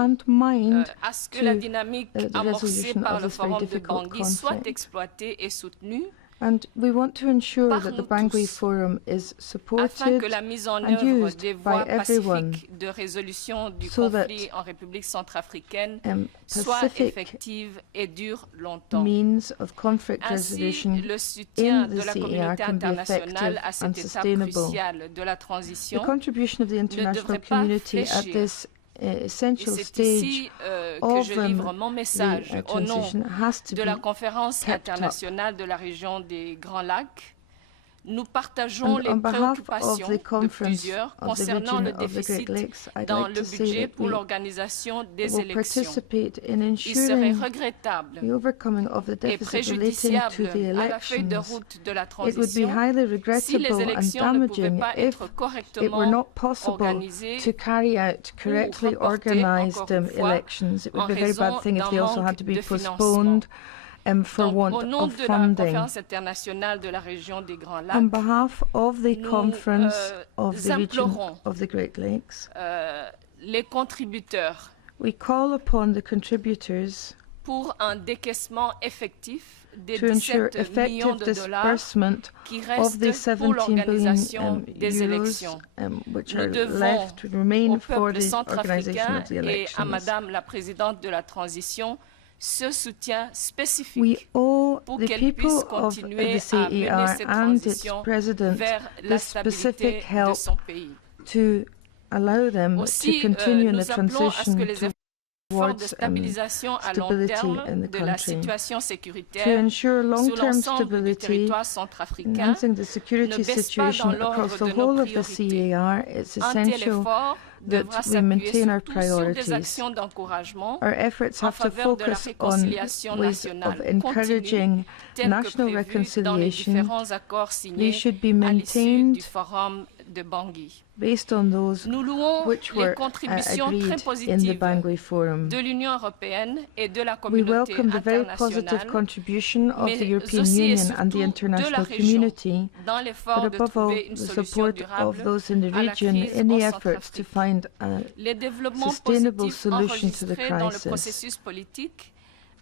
à ce que la dynamique amorcée par le Forum de Bangui soit exploitée et soutenue And we want to ensure that the Bangui Forum is supported and used by everyone de résolution du so that conflit en République centrafricaine soit effective et dure longtemps. means of conflict Ainsi, resolution le soutien in de the la CER communauté can be internationale effective à and cette étape sustainable. cruciale de la The transition contribution of the ne international devrait pas community at fléchir. this essential Et c'est stage ici que of je livre mon message the au nom transition has to de la be Conférence kept up. internationale de la région des Grands Lacs. Nous partageons And les on behalf of préoccupations the de conference plusieurs of the concernant le region of the Great déficit Lakes, I'd dans like le to say budget that pour we l'organisation des will élections. participate in Il serait ensuring regrettable the overcoming of the et deficit relating to préjudiciable the à la feuille de elections. route de la It would be transition highly si les regrettable and élections ne pouvaient damaging pas if être it were correctement not possible organisées to carry out correctly reportées, organized encore une fois, elections. It would en be a very raison bad thing if d'un they also manque had to be de financement. postponed for Donc, want au nom of de la funding. Conférence internationale de la région des Grands On Lacs, behalf of the nous conference of the region implorons of the Great Lakes, les contributeurs we call upon the contributors pour un décaissement effectif des to ensure 17 millions effective de dollars disbursement qui of the restent pour 17 billion l'organisation des euros élections. which Nous are devons left to au remain for peuple the organization centrafricain of the et à elections. Madame la Présidente de la Transition ce soutien We spécifique owe pour the qu'elle people puisse of continuer the à mener CER cette and its transition president vers la the stabilité specific de help son pays. to allow them Aussi, to continue in nous the appelons à ce transition que les efforts de towards stabilisation à long stability terme in the de la country. situation To sécuritaire ensure sur long-term l'ensemble du stability, territoire centrafricain enhancing the ne security baisse pas situation dans l'ordre across de the nos whole of the priorités. CER, it's Un tel essential effort devra that we maintain s'appuyer our surtout sur des priorities. actions d'encouragement Our efforts en have to faveur de la focus on réconciliation ways nationale of continue, encouraging telle que national prévue dans les reconciliation. différents accords They signés should be à l'issue maintained du forum de Bangui. based on those Nous louons which les were contributions très agreed in the positives Bangui Forum. de l'Union européenne et de la We communauté welcome the very positive internationale, contribution of mais the European aussi et Union and the surtout de la international région community, dans but l'effort de above all, trouver une the solution support of durable those in the à la region crise in en the efforts to Centrafrique. find a Les développements sustainable positifs solution to the enregistrés dans le crisis. processus politique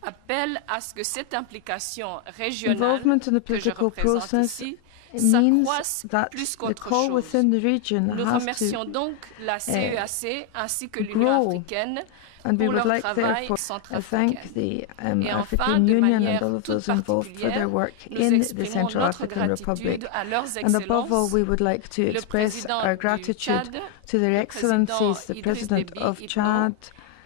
appellent à ce que cette implication régionale Involvement in the que je political représente process ici means s'accroisse that plus the qu'autre call chose. within the region Nous has remercions to donc la CEAC ainsi que l'Union grow, africaine and we pour would leur like travail therefore centrafricain. thank the Et enfin, African de Union and manière all of toute those involved for their particulière, work nous in the exprimons Central notre African Republic. gratitude à leurs And above all, excellences, we would like to le express président our du gratitude Tchad, to their le excellencies, the président President Idriss of Déby Chad,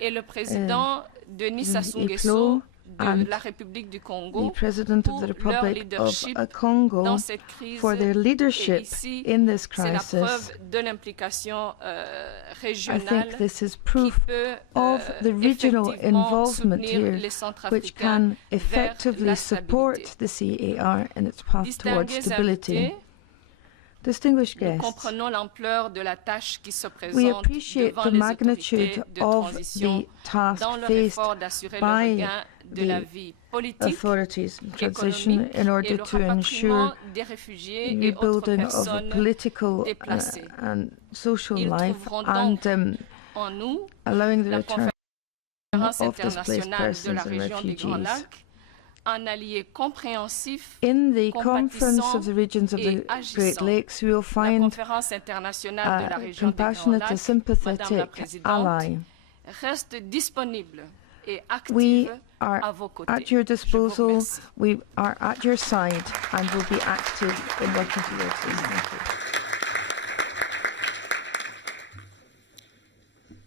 et le président Denis Sassou Itlo, Nguesso and de la République du the Congo President of pour the leur Republic leadership of Congo, dans cette crise. for their Et leadership ici, in this c'est la crisis. preuve de l'implication I régionale think this is qui proof peut of the regional effectivement involvement soutenir here, les which Centrafricains can vers effectively la support stabilité. the CER in its path towards Distingués stability. invités, Distinguished nous guests, comprenons l'ampleur de la tâche qui se we présente appreciate devant the les magnitude autorités de of transition the task dans leur faced effort d'assurer le by regain de la the vie politique, authorities in transition économique in et order le to ensure rapatriement des réfugiés et autres rebuilding of a personnes political déplacées. and social Ils life trouveront and donc en nous allowing the la return Conférence of displaced internationale de la persons and région des Grands refugees. Lacs un allié compréhensif, In the conference of the regions of et the Great agissant. Lakes, we will La find Conférence internationale de la a région des Grands compassionate and Lacs, Madame la sympathetic Présidente, ally. reste disponible et active à vos côtés. At your disposal, we are at your side and will be active in working towards this. Thank you.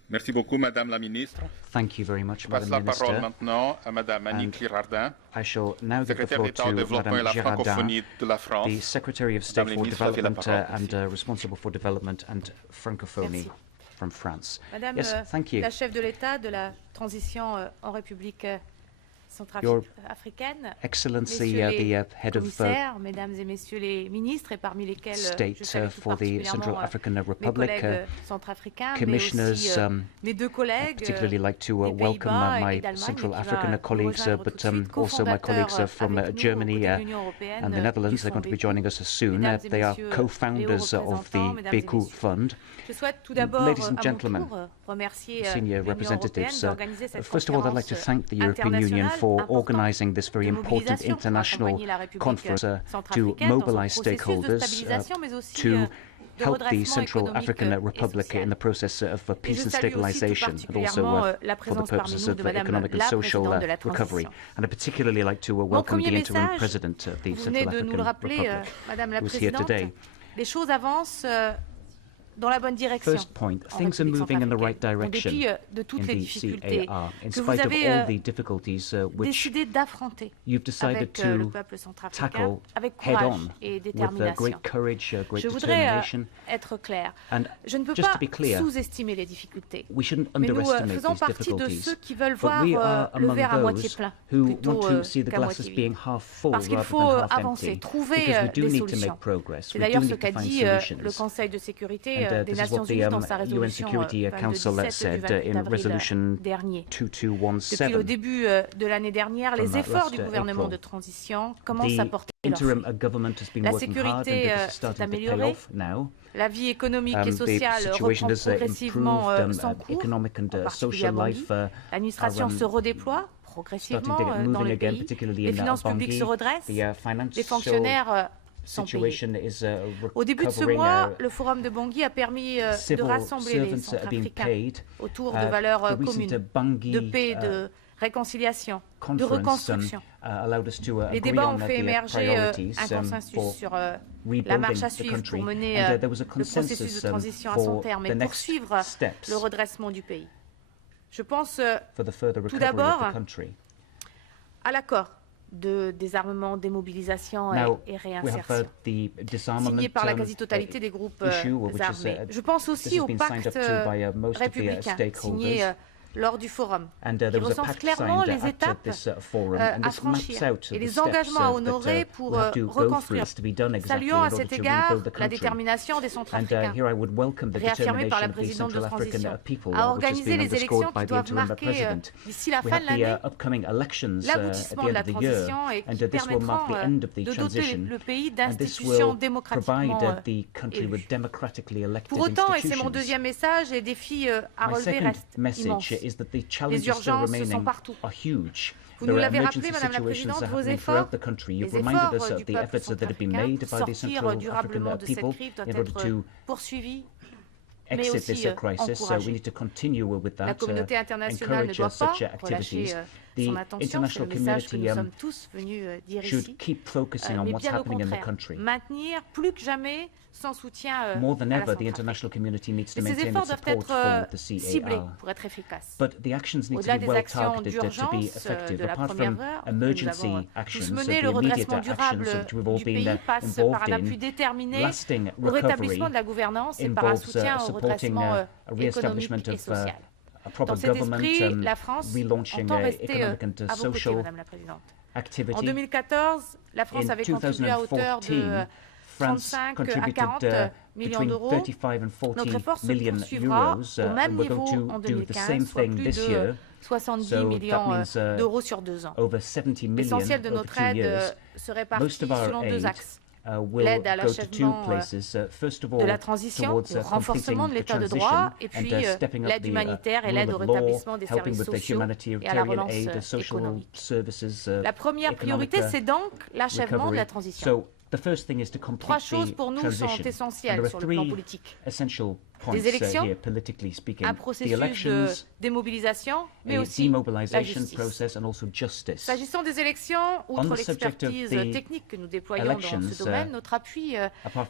Merci beaucoup, Madame la Ministre. Thank you very much, Madam Minister. Je passe la parole Minister. maintenant à Madame Annick Girardin, I shall now give the secrétaire floor d'État au to développement et Madame la francophonie Girardin, de la France. the Secretary of State Madame for la Ministre, vous avez la Development parole. and responsible for development and francophonie from France. Madame Yes, thank you. la chef de l'État de la transition en République Your centrafricaine, Excellency, messieurs les the head of commissaires, mesdames et messieurs les ministres, et parmi lesquels State je salue tout for the Central particulièrement African mes Republic, collègues centrafricains, mais commissioners, aussi mes deux collègues particularly like to des welcome Pays-Bas et my d'Allemagne, Central qui African va colleagues, nous rejoindre but tout de suite, also my colleagues from cofondateurs Germany avec nous aux côtés de l'Union and the européenne Netherlands. du They're going to be Fonds joining us soon. Mesdames et They are messieurs co-founders les of the représentants, mesdames et Bekou messieurs. Fund. Je souhaite tout d'abord Ladies and à mon gentlemen, tour remercier senior l'Union européenne representatives, d'organiser cette first of all, I'd like to thank the European Union for organizing this very important international conference to mobilize stakeholders to help the Central African Republic in the process of peace and stabilization, and also for the purposes of economic and social recovery. And I'd particularly like to welcome the interim president of the Central African Republic, who's here today. Les choses avancent dans la bonne direction. First point, things are moving in the right direction de toutes in les the difficultés CAR, in que vous spite of avez all the difficulties which décidé d'affronter you've decided avec le to peuple centrafricain tackle avec head courage on et with détermination. great courage, great Je voudrais determination. être clair. And Je ne peux just pas to be clear, sous-estimer les difficultés. we shouldn't Mais nous underestimate faisons these partie de difficulties. ceux qui veulent But voir we are le among verre à moitié those plein who plutôt want to see the qu'à glasses moitié being vide. half full Parce qu'il rather faut than half avancer, empty. trouver Because we do des need to solutions. make progress. C'est We do d'ailleurs ce need to qu'a find dit solutions. le Conseil de sécurité And des this is Nations what the Unies dans sa UN résolution Security Council 2217 du said 28 in avril Resolution dernier. 2217. Depuis le début de l'année dernière, les efforts du gouvernement de transition commencent à porter leurs fruits. La sécurité s'est améliorée, la vie économique et sociale reprend progressivement son cours, en particulier à Bangui. L'administration se redéploie progressivement dans le pays, les finances publiques se redressent, les fonctionnaires sont payés. Au début de ce mois, le Forum de Bangui a permis de rassembler les Centrafricains autour de valeurs communes, de paix, de réconciliation, de reconstruction. Les débats ont fait émerger un consensus sur la marche à suivre pour mener le processus de transition à son terme et poursuivre le redressement du pays. Je pense tout d'abord à l'accord de désarmement, démobilisation et réinsertion, signé par la quasi-totalité des groupes armés. Je pense aussi au pacte républicain, signé lors du forum, qui recense clairement les étapes à franchir et les engagements à honorer pour reconstruire, saluant à cet égard la détermination des Centrafricains, réaffirmée par la présidente de transition, à organiser les élections qui doivent marquer d'ici la fin de l'année l'aboutissement de la transition et qui permettront de doter le pays d'institutions démocratiquement élues. Pour autant, et c'est mon deuxième message, les défis à relever restent immenses. Les urgences sont partout. Vous nous l'avez rappelé, Madame la Présidente, vos efforts, les efforts du peuple centrafricain pour sortir durablement de cette crise doivent être poursuivis, mais aussi encouragés. La communauté internationale ne doit pas relâcher son attention, c'est le message que nous sommes tous venus dire ici, mais bien au contraire, maintenir plus que jamais son soutien à la Centrafrique. Et ces efforts doivent être ciblés pour être efficaces. Au-delà des actions d'urgence de la première heure, nous avons tous mené, le redressement durable du pays passe par un appui déterminé au rétablissement de la gouvernance et par un soutien au redressement économique et social. Dans cet esprit, la France entend rester à vos côtés, Madame la Présidente. En 2014, la France avait contribué à hauteur de 35 à 40 millions d'euros. Notre effort se poursuivra au même niveau en 2015, soit plus de 70 millions d'euros sur 2 ans. L'essentiel de notre aide se répartit selon 2 axes. L'aide à l'achèvement de la transition, au renforcement de l'état de droit, et puis l'aide humanitaire et l'aide au rétablissement des services sociaux et à la relance économique. La première priorité, c'est donc l'achèvement de la transition. 3 choses pour nous sont essentielles sur le plan politique. des élections, un processus de démobilisation, mais aussi la justice. S'agissant des élections, outre l'expertise technique que nous déployons dans ce domaine, notre appui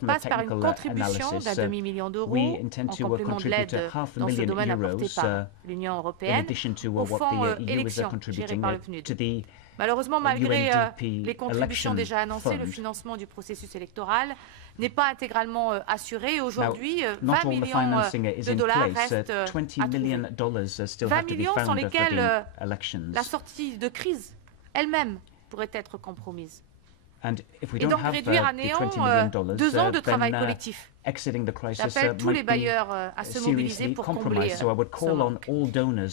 passe par une contribution d'1 demi-million d'euros en complément de l'aide dans ce domaine apportée par l'Union européenne au fonds élections géré par le PNUD. Malheureusement, malgré les contributions déjà annoncées, le financement du processus électoral n'est pas intégralement assuré. Aujourd'hui, 20 millions de dollars restent à trouver. 20 millions sans lesquels la sortie de crise elle-même pourrait être compromise. Et donc réduire à néant 2 ans de travail collectif. J'appelle tous les bailleurs à se mobiliser pour combler ce manque.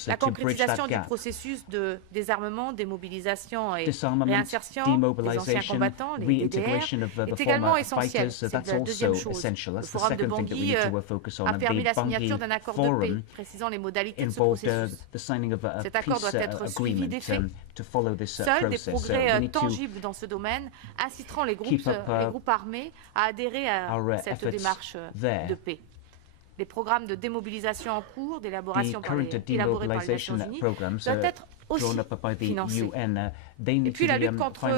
La concrétisation du processus de désarmement, démobilisation et réinsertion des anciens combattants, les DDR, est également essentielle. C'est la deuxième chose. Le forum de Bangui a permis la signature d'un accord de paix précisant les modalités de ce processus. Cet accord doit être suivi d'effets. Seuls des progrès tangibles dans ce domaine inciteront les groupes armés à adhérer à cette démarche de paix. Les programmes de démobilisation en cours, élaborés par les Nations Unies, doivent être aussi financés. Et puis la lutte contre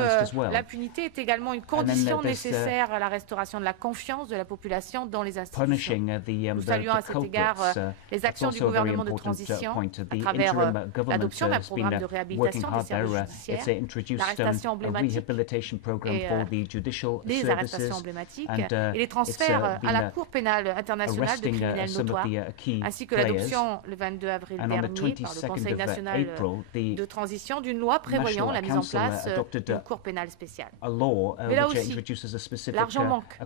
l'impunité est également une condition nécessaire à la restauration de la confiance de la population dans les institutions. Nous saluons à cet égard les actions du gouvernement de transition à travers l'adoption d'un programme de réhabilitation des services judiciaires, l'arrestation emblématique et les arrestations emblématiques et les transferts à la Cour pénale internationale de criminels notoires, ainsi que l'adoption le 22 avril dernier par le Conseil national de transition d'une loi prévoyant la mise en place d'une cour pénale spéciale. Mais là aussi, l'argent manque.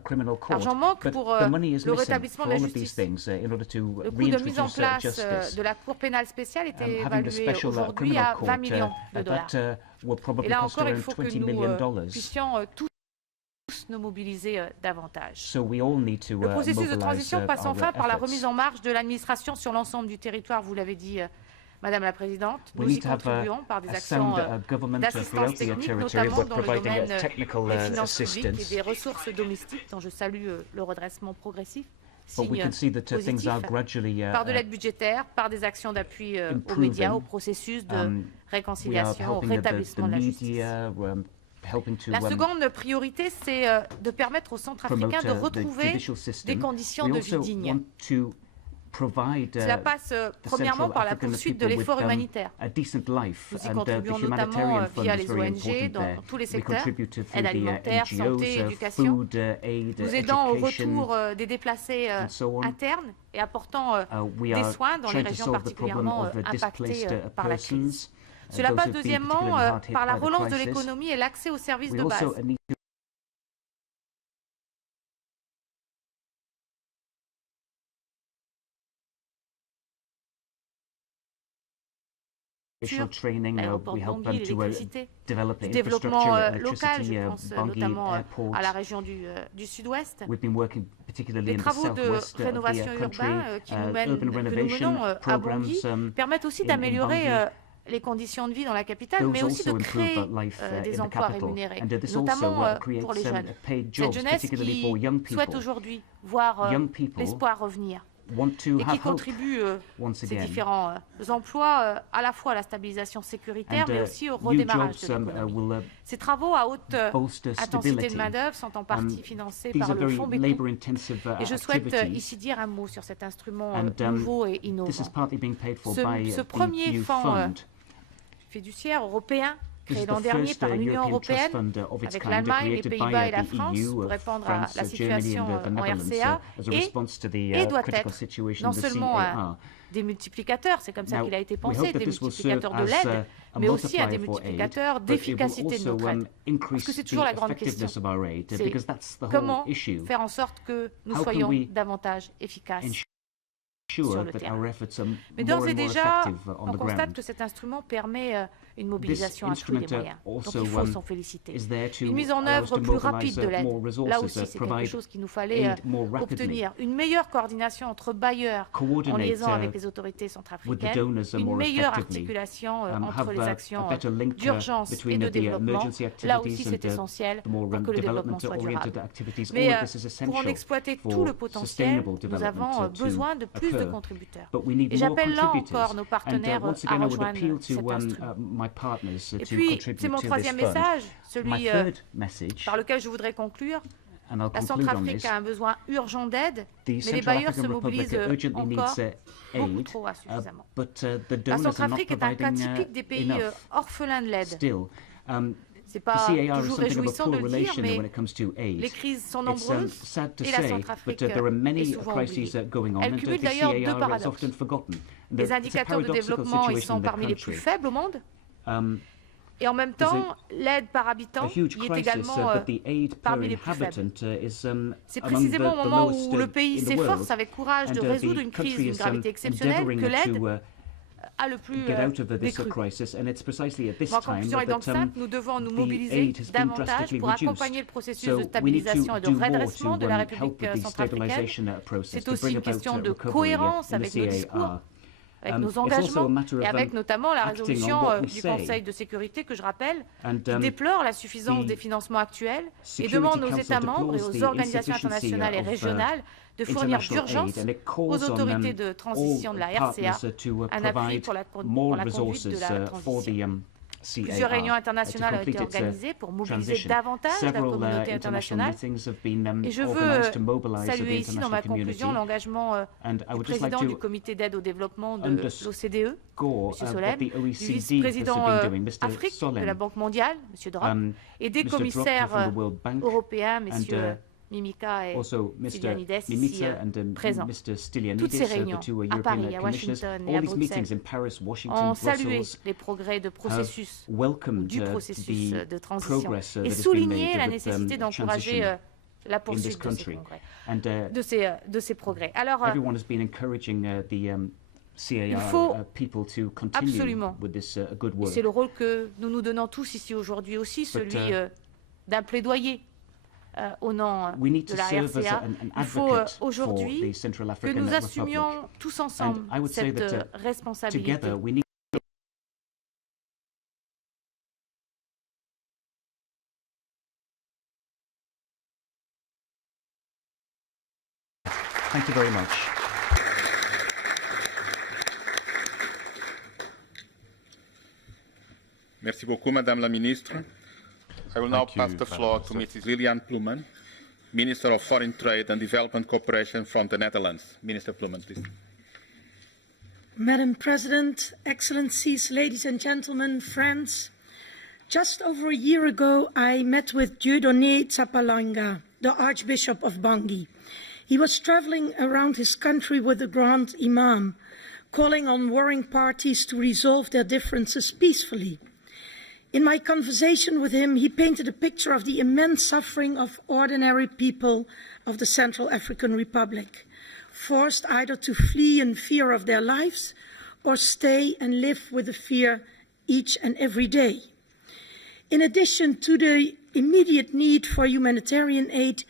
L'argent manque pour le rétablissement de la justice. Le coût de mise en place de la cour pénale spéciale était évalué aujourd'hui à 20 millions de dollars. Et là encore, il faut que nous puissions tous nous mobiliser davantage. Le processus de transition passe enfin par la remise en marche de l'administration sur l'ensemble du territoire, vous l'avez dit, Madame la Présidente. Nous y contribuons par des actions d'assistance technique, notamment dans le domaine des finances publiques et des ressources domestiques, dont je salue le redressement progressif. Signe positif, par de l'aide budgétaire, par des actions d'appui aux médias, au processus de réconciliation, au rétablissement de la justice. La seconde priorité, c'est de permettre aux Centrafricains de retrouver des conditions de vie dignes. Cela passe premièrement par la poursuite de l'effort humanitaire. Nous y contribuons notamment via les ONG dans tous les secteurs, aide alimentaire, santé, éducation. Nous aidons au retour des déplacés internes et apportant des soins dans les régions particulièrement impactées par la crise. Cela passe deuxièmement par la relance de l'économie et l'accès aux services de base. L'aéroport de Bangui, l'électricité, du développement local, je pense notamment à la région du sud-ouest. Les travaux de rénovation urbaine que nous menons à Bangui permettent aussi d'améliorer les conditions de vie dans la capitale, mais aussi de créer des emplois rémunérés, notamment pour les jeunes. Cette jeunesse qui souhaite aujourd'hui voir l'espoir revenir et qui contribue ces différents emplois à la fois à la stabilisation sécuritaire, mais aussi au redémarrage de l'économie. Ces travaux à haute intensité de main-d'œuvre sont en partie financés par le fonds Bekou. Et je souhaite ici dire un mot sur cet instrument nouveau et innovant. Ce premier fonds fiduciaire européen, créé l'an dernier par l'Union européenne, avec l'Allemagne, les Pays-Bas et la France, pour répondre à la situation en RCA, et doit être non seulement un démultiplicateur, c'est comme ça qu'il a été pensé, des multiplicateurs de l'aide, mais aussi un démultiplicateur d'efficacité de notre aide. Parce que c'est toujours la grande question. C'est comment faire en sorte que nous soyons davantage efficaces sur le terrain. Mais d'ores et déjà, on constate que cet instrument permet une mobilisation accrue des moyens. Donc il faut s'en féliciter. Une mise en œuvre plus rapide de l'aide. Là aussi, c'est quelque chose qu'il nous fallait obtenir. Une meilleure coordination entre bailleurs en liaison avec les autorités centrafricaines, une meilleure articulation entre les actions d'urgence et de développement. Là aussi, c'est essentiel pour que le développement soit durable. Mais pour en exploiter tout le potentiel, nous avons besoin de plus de contributeurs. Et j'appelle là encore nos partenaires à rejoindre cet instrument. Et puis, c'est mon troisième message, celui par lequel je voudrais conclure. La Centrafrique a un besoin urgent d'aide, mais les bailleurs se mobilisent encore beaucoup trop insuffisamment. La Centrafrique est un cas typique des pays orphelins de l'aide. Ce n'est pas toujours réjouissant de le dire, mais les crises sont nombreuses et la Centrafrique est souvent oubliée. Elle cumule d'ailleurs deux paradoxes. Les indicateurs de développement ils sont parmi les plus faibles au monde. Et en même temps, l'aide par habitant y est également parmi les plus faibles. C'est précisément au moment où le pays s'efforce avec courage de résoudre une crise d'une gravité exceptionnelle que l'aide a le plus décru. Ma conclusion est donc simple, nous devons nous mobiliser davantage pour accompagner le processus de stabilisation et de redressement de la République centrafricaine. C'est aussi une question de cohérence avec nos discours, avec nos engagements et avec notamment la résolution du Conseil de sécurité que je rappelle, qui déplore la suffisance des financements actuels et demande aux États membres et aux organisations internationales et régionales de fournir d'urgence aux autorités de transition de la RCA un appui pour la conduite de la transition. Plusieurs réunions internationales ont été organisées pour mobiliser davantage la communauté internationale. Et je veux saluer ici, dans ma conclusion, l'engagement du président du comité d'aide au développement de l'OCDE, M. Solem, du vice-président Afrique de la Banque mondiale, M. Drop, et des commissaires européens, M. Mimica et Stylianides ici présents. Toutes ces réunions à Paris, à Washington et à Bruxelles ont salué les progrès de processus, du processus de transition et souligné la nécessité d'encourager la poursuite de ces progrès. Alors, il faut absolument, et c'est le rôle que nous nous donnons tous ici aujourd'hui aussi, celui d'un plaidoyer au nom de la RCA, il faut aujourd'hui que nous assumions tous ensemble cette responsabilité. Thank you very much. Merci beaucoup, Madame la Ministre. I will now pass the floor to Mrs. Lilian Ploumen, Minister of Foreign Trade and Development Cooperation from the Netherlands. Minister Ploumen, please. Madam President, Excellencies, ladies and gentlemen, friends, just over a year ago, I met with Dieudonné Tsapalanga, the Archbishop of Bangui. He was traveling around his country with the Grand Imam, calling on warring parties to resolve their differences peacefully. In my conversation with him, he painted a picture of the immense suffering of ordinary people of the Central African Republic, forced either to flee in fear of their lives or stay and live with the fear each and every day. In addition to the immediate need for humanitarian aid,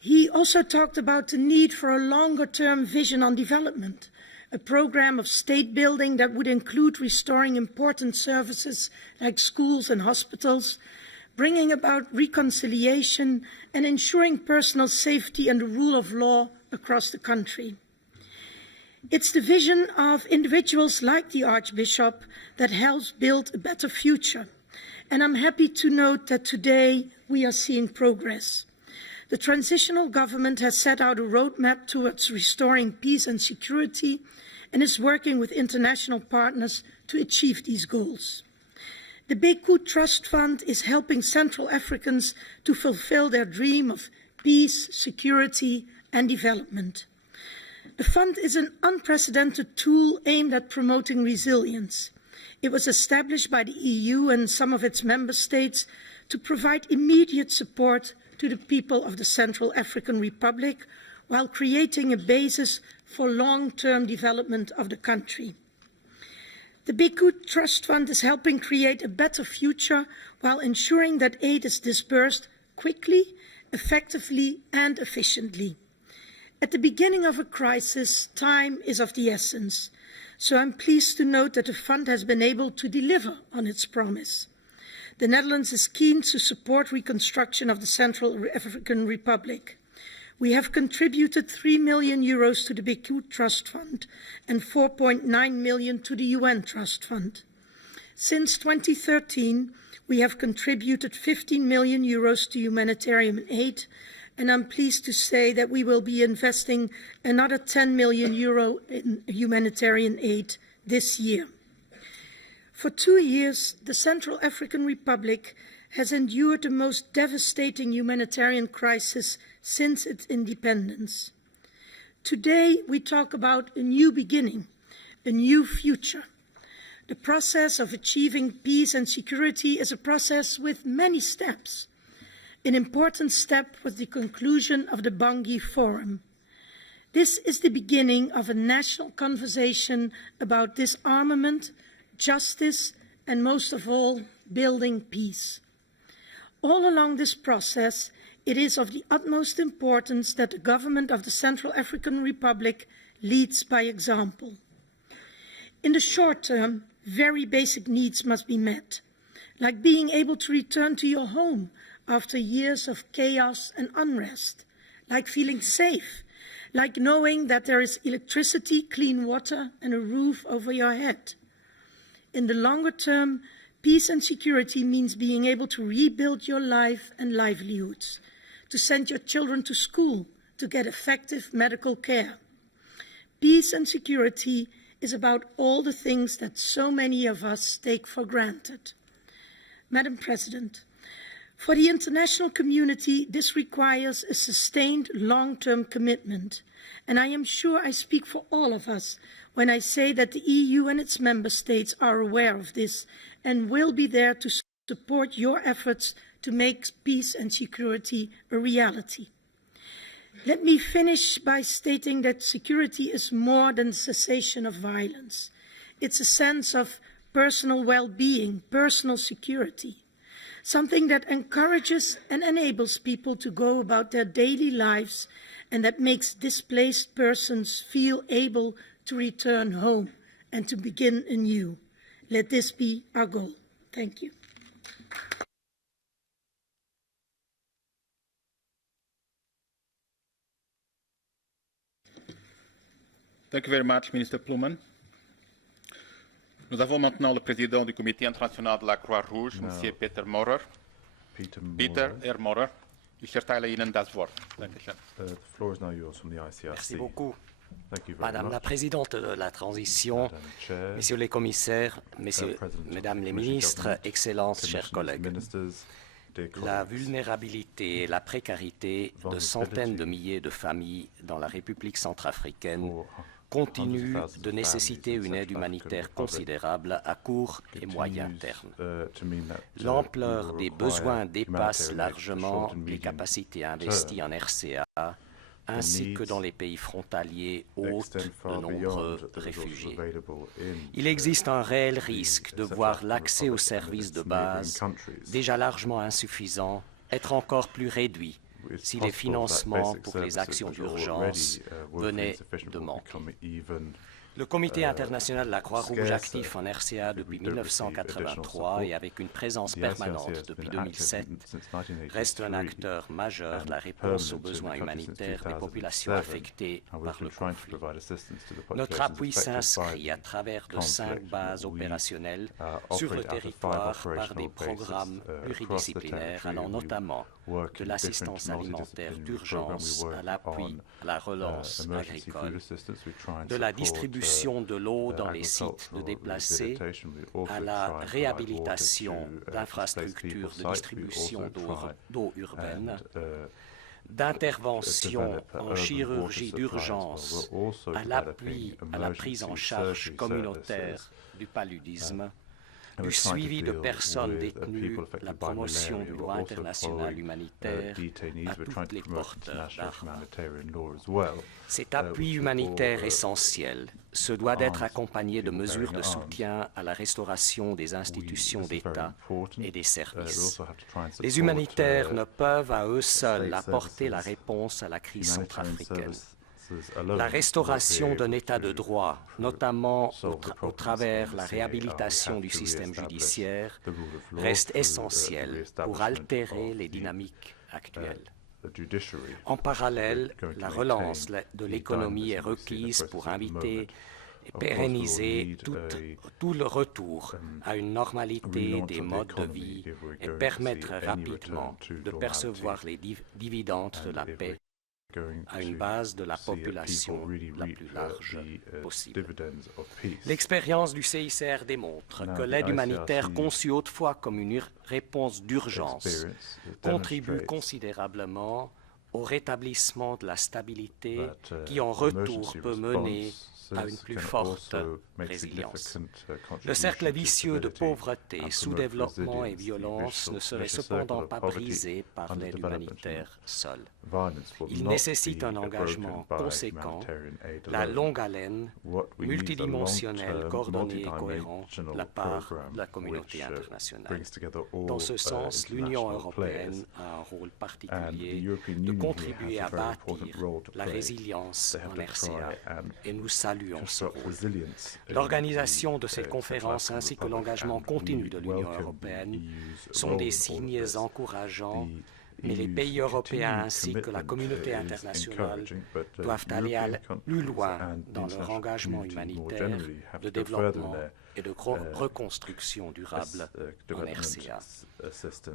he also talked about the need for a longer-term vision on development, a program of state building that would include restoring important services like schools and hospitals, bringing about reconciliation and ensuring personal safety and the rule of law across the country. It's the vision of individuals like the Archbishop that helps build a better future. And I'm happy to note that today we are seeing progress. The transitional government has set out a roadmap towards restoring peace and security and is working with international partners to achieve these goals. The Bekou Trust Fund is helping Central Africans to fulfill their dream of peace, security and development. The fund is an unprecedented tool aimed at promoting resilience. It was established by the EU and some of its member states to provide immediate support to the people of the Central African Republic while creating a basis for long-term development of the country. The Bekou Trust Fund is helping create a better future while ensuring that aid is disbursed quickly, effectively and efficiently. At the beginning of a crisis, time is of the essence, so I'm pleased to note that the fund has been able to deliver on its promise. The Netherlands is keen to support reconstruction of the Central African Republic. We have contributed 3 million euros to the Bekou Trust Fund and 4.9 million to the UN Trust Fund. Since 2013, we have contributed 15 million euros to humanitarian aid, and I'm pleased to say that we will be investing another 10 million euro in humanitarian aid this year. For 2 years, the Central African Republic has endured the most devastating humanitarian crisis since its independence. Today, we talk about a new beginning, a new future. The process of achieving peace and security is a process with many steps. An important step was the conclusion of the Bangui Forum. This is the beginning of a national conversation about disarmament, justice, and most of all, building peace. All along this process, it is of the utmost importance that the government of the Central African Republic leads by example. In the short term, very basic needs must be met, like being able to return to your home after years of chaos and unrest, like feeling safe, like knowing that there is electricity, clean water, and a roof over your head. In the longer term, peace and security means being able to rebuild your life and livelihoods, to send your children to school, to get effective medical care. Peace and security is about all the things that so many of us take for granted. Madam President, for the international community, this requires a sustained long-term commitment, and I am sure I speak for all of us when I say that the EU and its member states are aware of this and will be there to support your efforts to make peace and security a reality. Let me finish by stating that security is more than cessation of violence. It's a sense of personal well-being, personal security, something that encourages and enables people to go about their daily lives and that makes displaced persons feel able to return home and to begin anew. Let this be our goal. Thank you. Thank you very much, Minister Ploumen. Nous avons maintenant le président du Comité international de la Croix-Rouge, M. Peter Maurer. Peter R. Maurer. Ich erteile Ihnen das Wort. Dankeschön. The floor is now yours from the ICRC. Merci beaucoup. Madame la Présidente de la Transition, Messieurs les commissaires, Mesdames les ministres, Excellences, chers collègues, la vulnérabilité et la précarité de centaines de milliers de familles dans la République centrafricaine continuent de nécessiter une aide humanitaire considérable à court et moyen terme. L'ampleur des besoins dépasse largement les capacités investies en RCA, ainsi que dans les pays frontaliers hôtes de nombreux réfugiés. Il existe un réel risque de voir l'accès aux services de base, déjà largement insuffisant, être encore plus réduit si les financements pour les actions d'urgence venaient de manquer. Le Comité international de la Croix-Rouge, actif en RCA depuis 1983 et avec une présence permanente depuis 2007, reste un acteur majeur de la réponse aux besoins humanitaires des populations affectées par le conflit. Notre appui s'inscrit à travers de 5 bases opérationnelles sur le territoire par des programmes pluridisciplinaires allant notamment de l'assistance alimentaire d'urgence à l'appui à la relance agricole, de la distribution de l'eau dans les sites de déplacés, à la réhabilitation d'infrastructures de distribution d'eau urbaine, d'intervention en chirurgie d'urgence, à l'appui à la prise en charge communautaire du paludisme, du suivi de personnes détenues, la promotion du droit international humanitaire à toutes les portes d'armes. Cet appui humanitaire essentiel se doit d'être accompagné de mesures de soutien à la restauration des institutions d'État et des services. Les humanitaires ne peuvent à eux seuls apporter la réponse à la crise centrafricaine. La restauration d'un état de droit, notamment au travers la réhabilitation du système judiciaire, reste essentielle pour altérer les dynamiques actuelles. En parallèle, la relance de l'économie est requise pour inviter et pérenniser tout le retour à une normalité des modes de vie et permettre rapidement de percevoir les dividendes de la paix à une base de la population la plus large possible. L'expérience du CICR démontre que l'aide humanitaire conçue autrefois comme une réponse d'urgence contribue considérablement au rétablissement de la stabilité qui en retour peut mener à une plus forte résilience. Le cercle vicieux de pauvreté, sous-développement et violence ne serait cependant pas brisé par l'aide humanitaire seule. Il nécessite un engagement conséquent, la longue haleine, multidimensionnelle, coordonnée et cohérent de la part de la communauté internationale. Dans ce sens, l'Union européenne a un rôle particulier de contribuer à bâtir la résilience en RCA et nous saluons ce rôle. L'organisation de cette conférence ainsi que l'engagement continu de l'Union européenne sont des signes encourageants, mais les pays européens ainsi que la communauté internationale doivent aller plus loin dans leur engagement humanitaire, de développement et de reconstruction durable en RCA.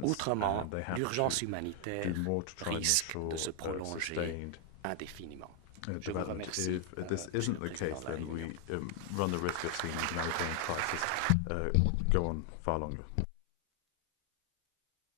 Autrement, l'urgence humanitaire risque de se prolonger indéfiniment. Je vous remercie. If this isn't the case, then we run the risk of seeing the humanitarian crisis go on far longer.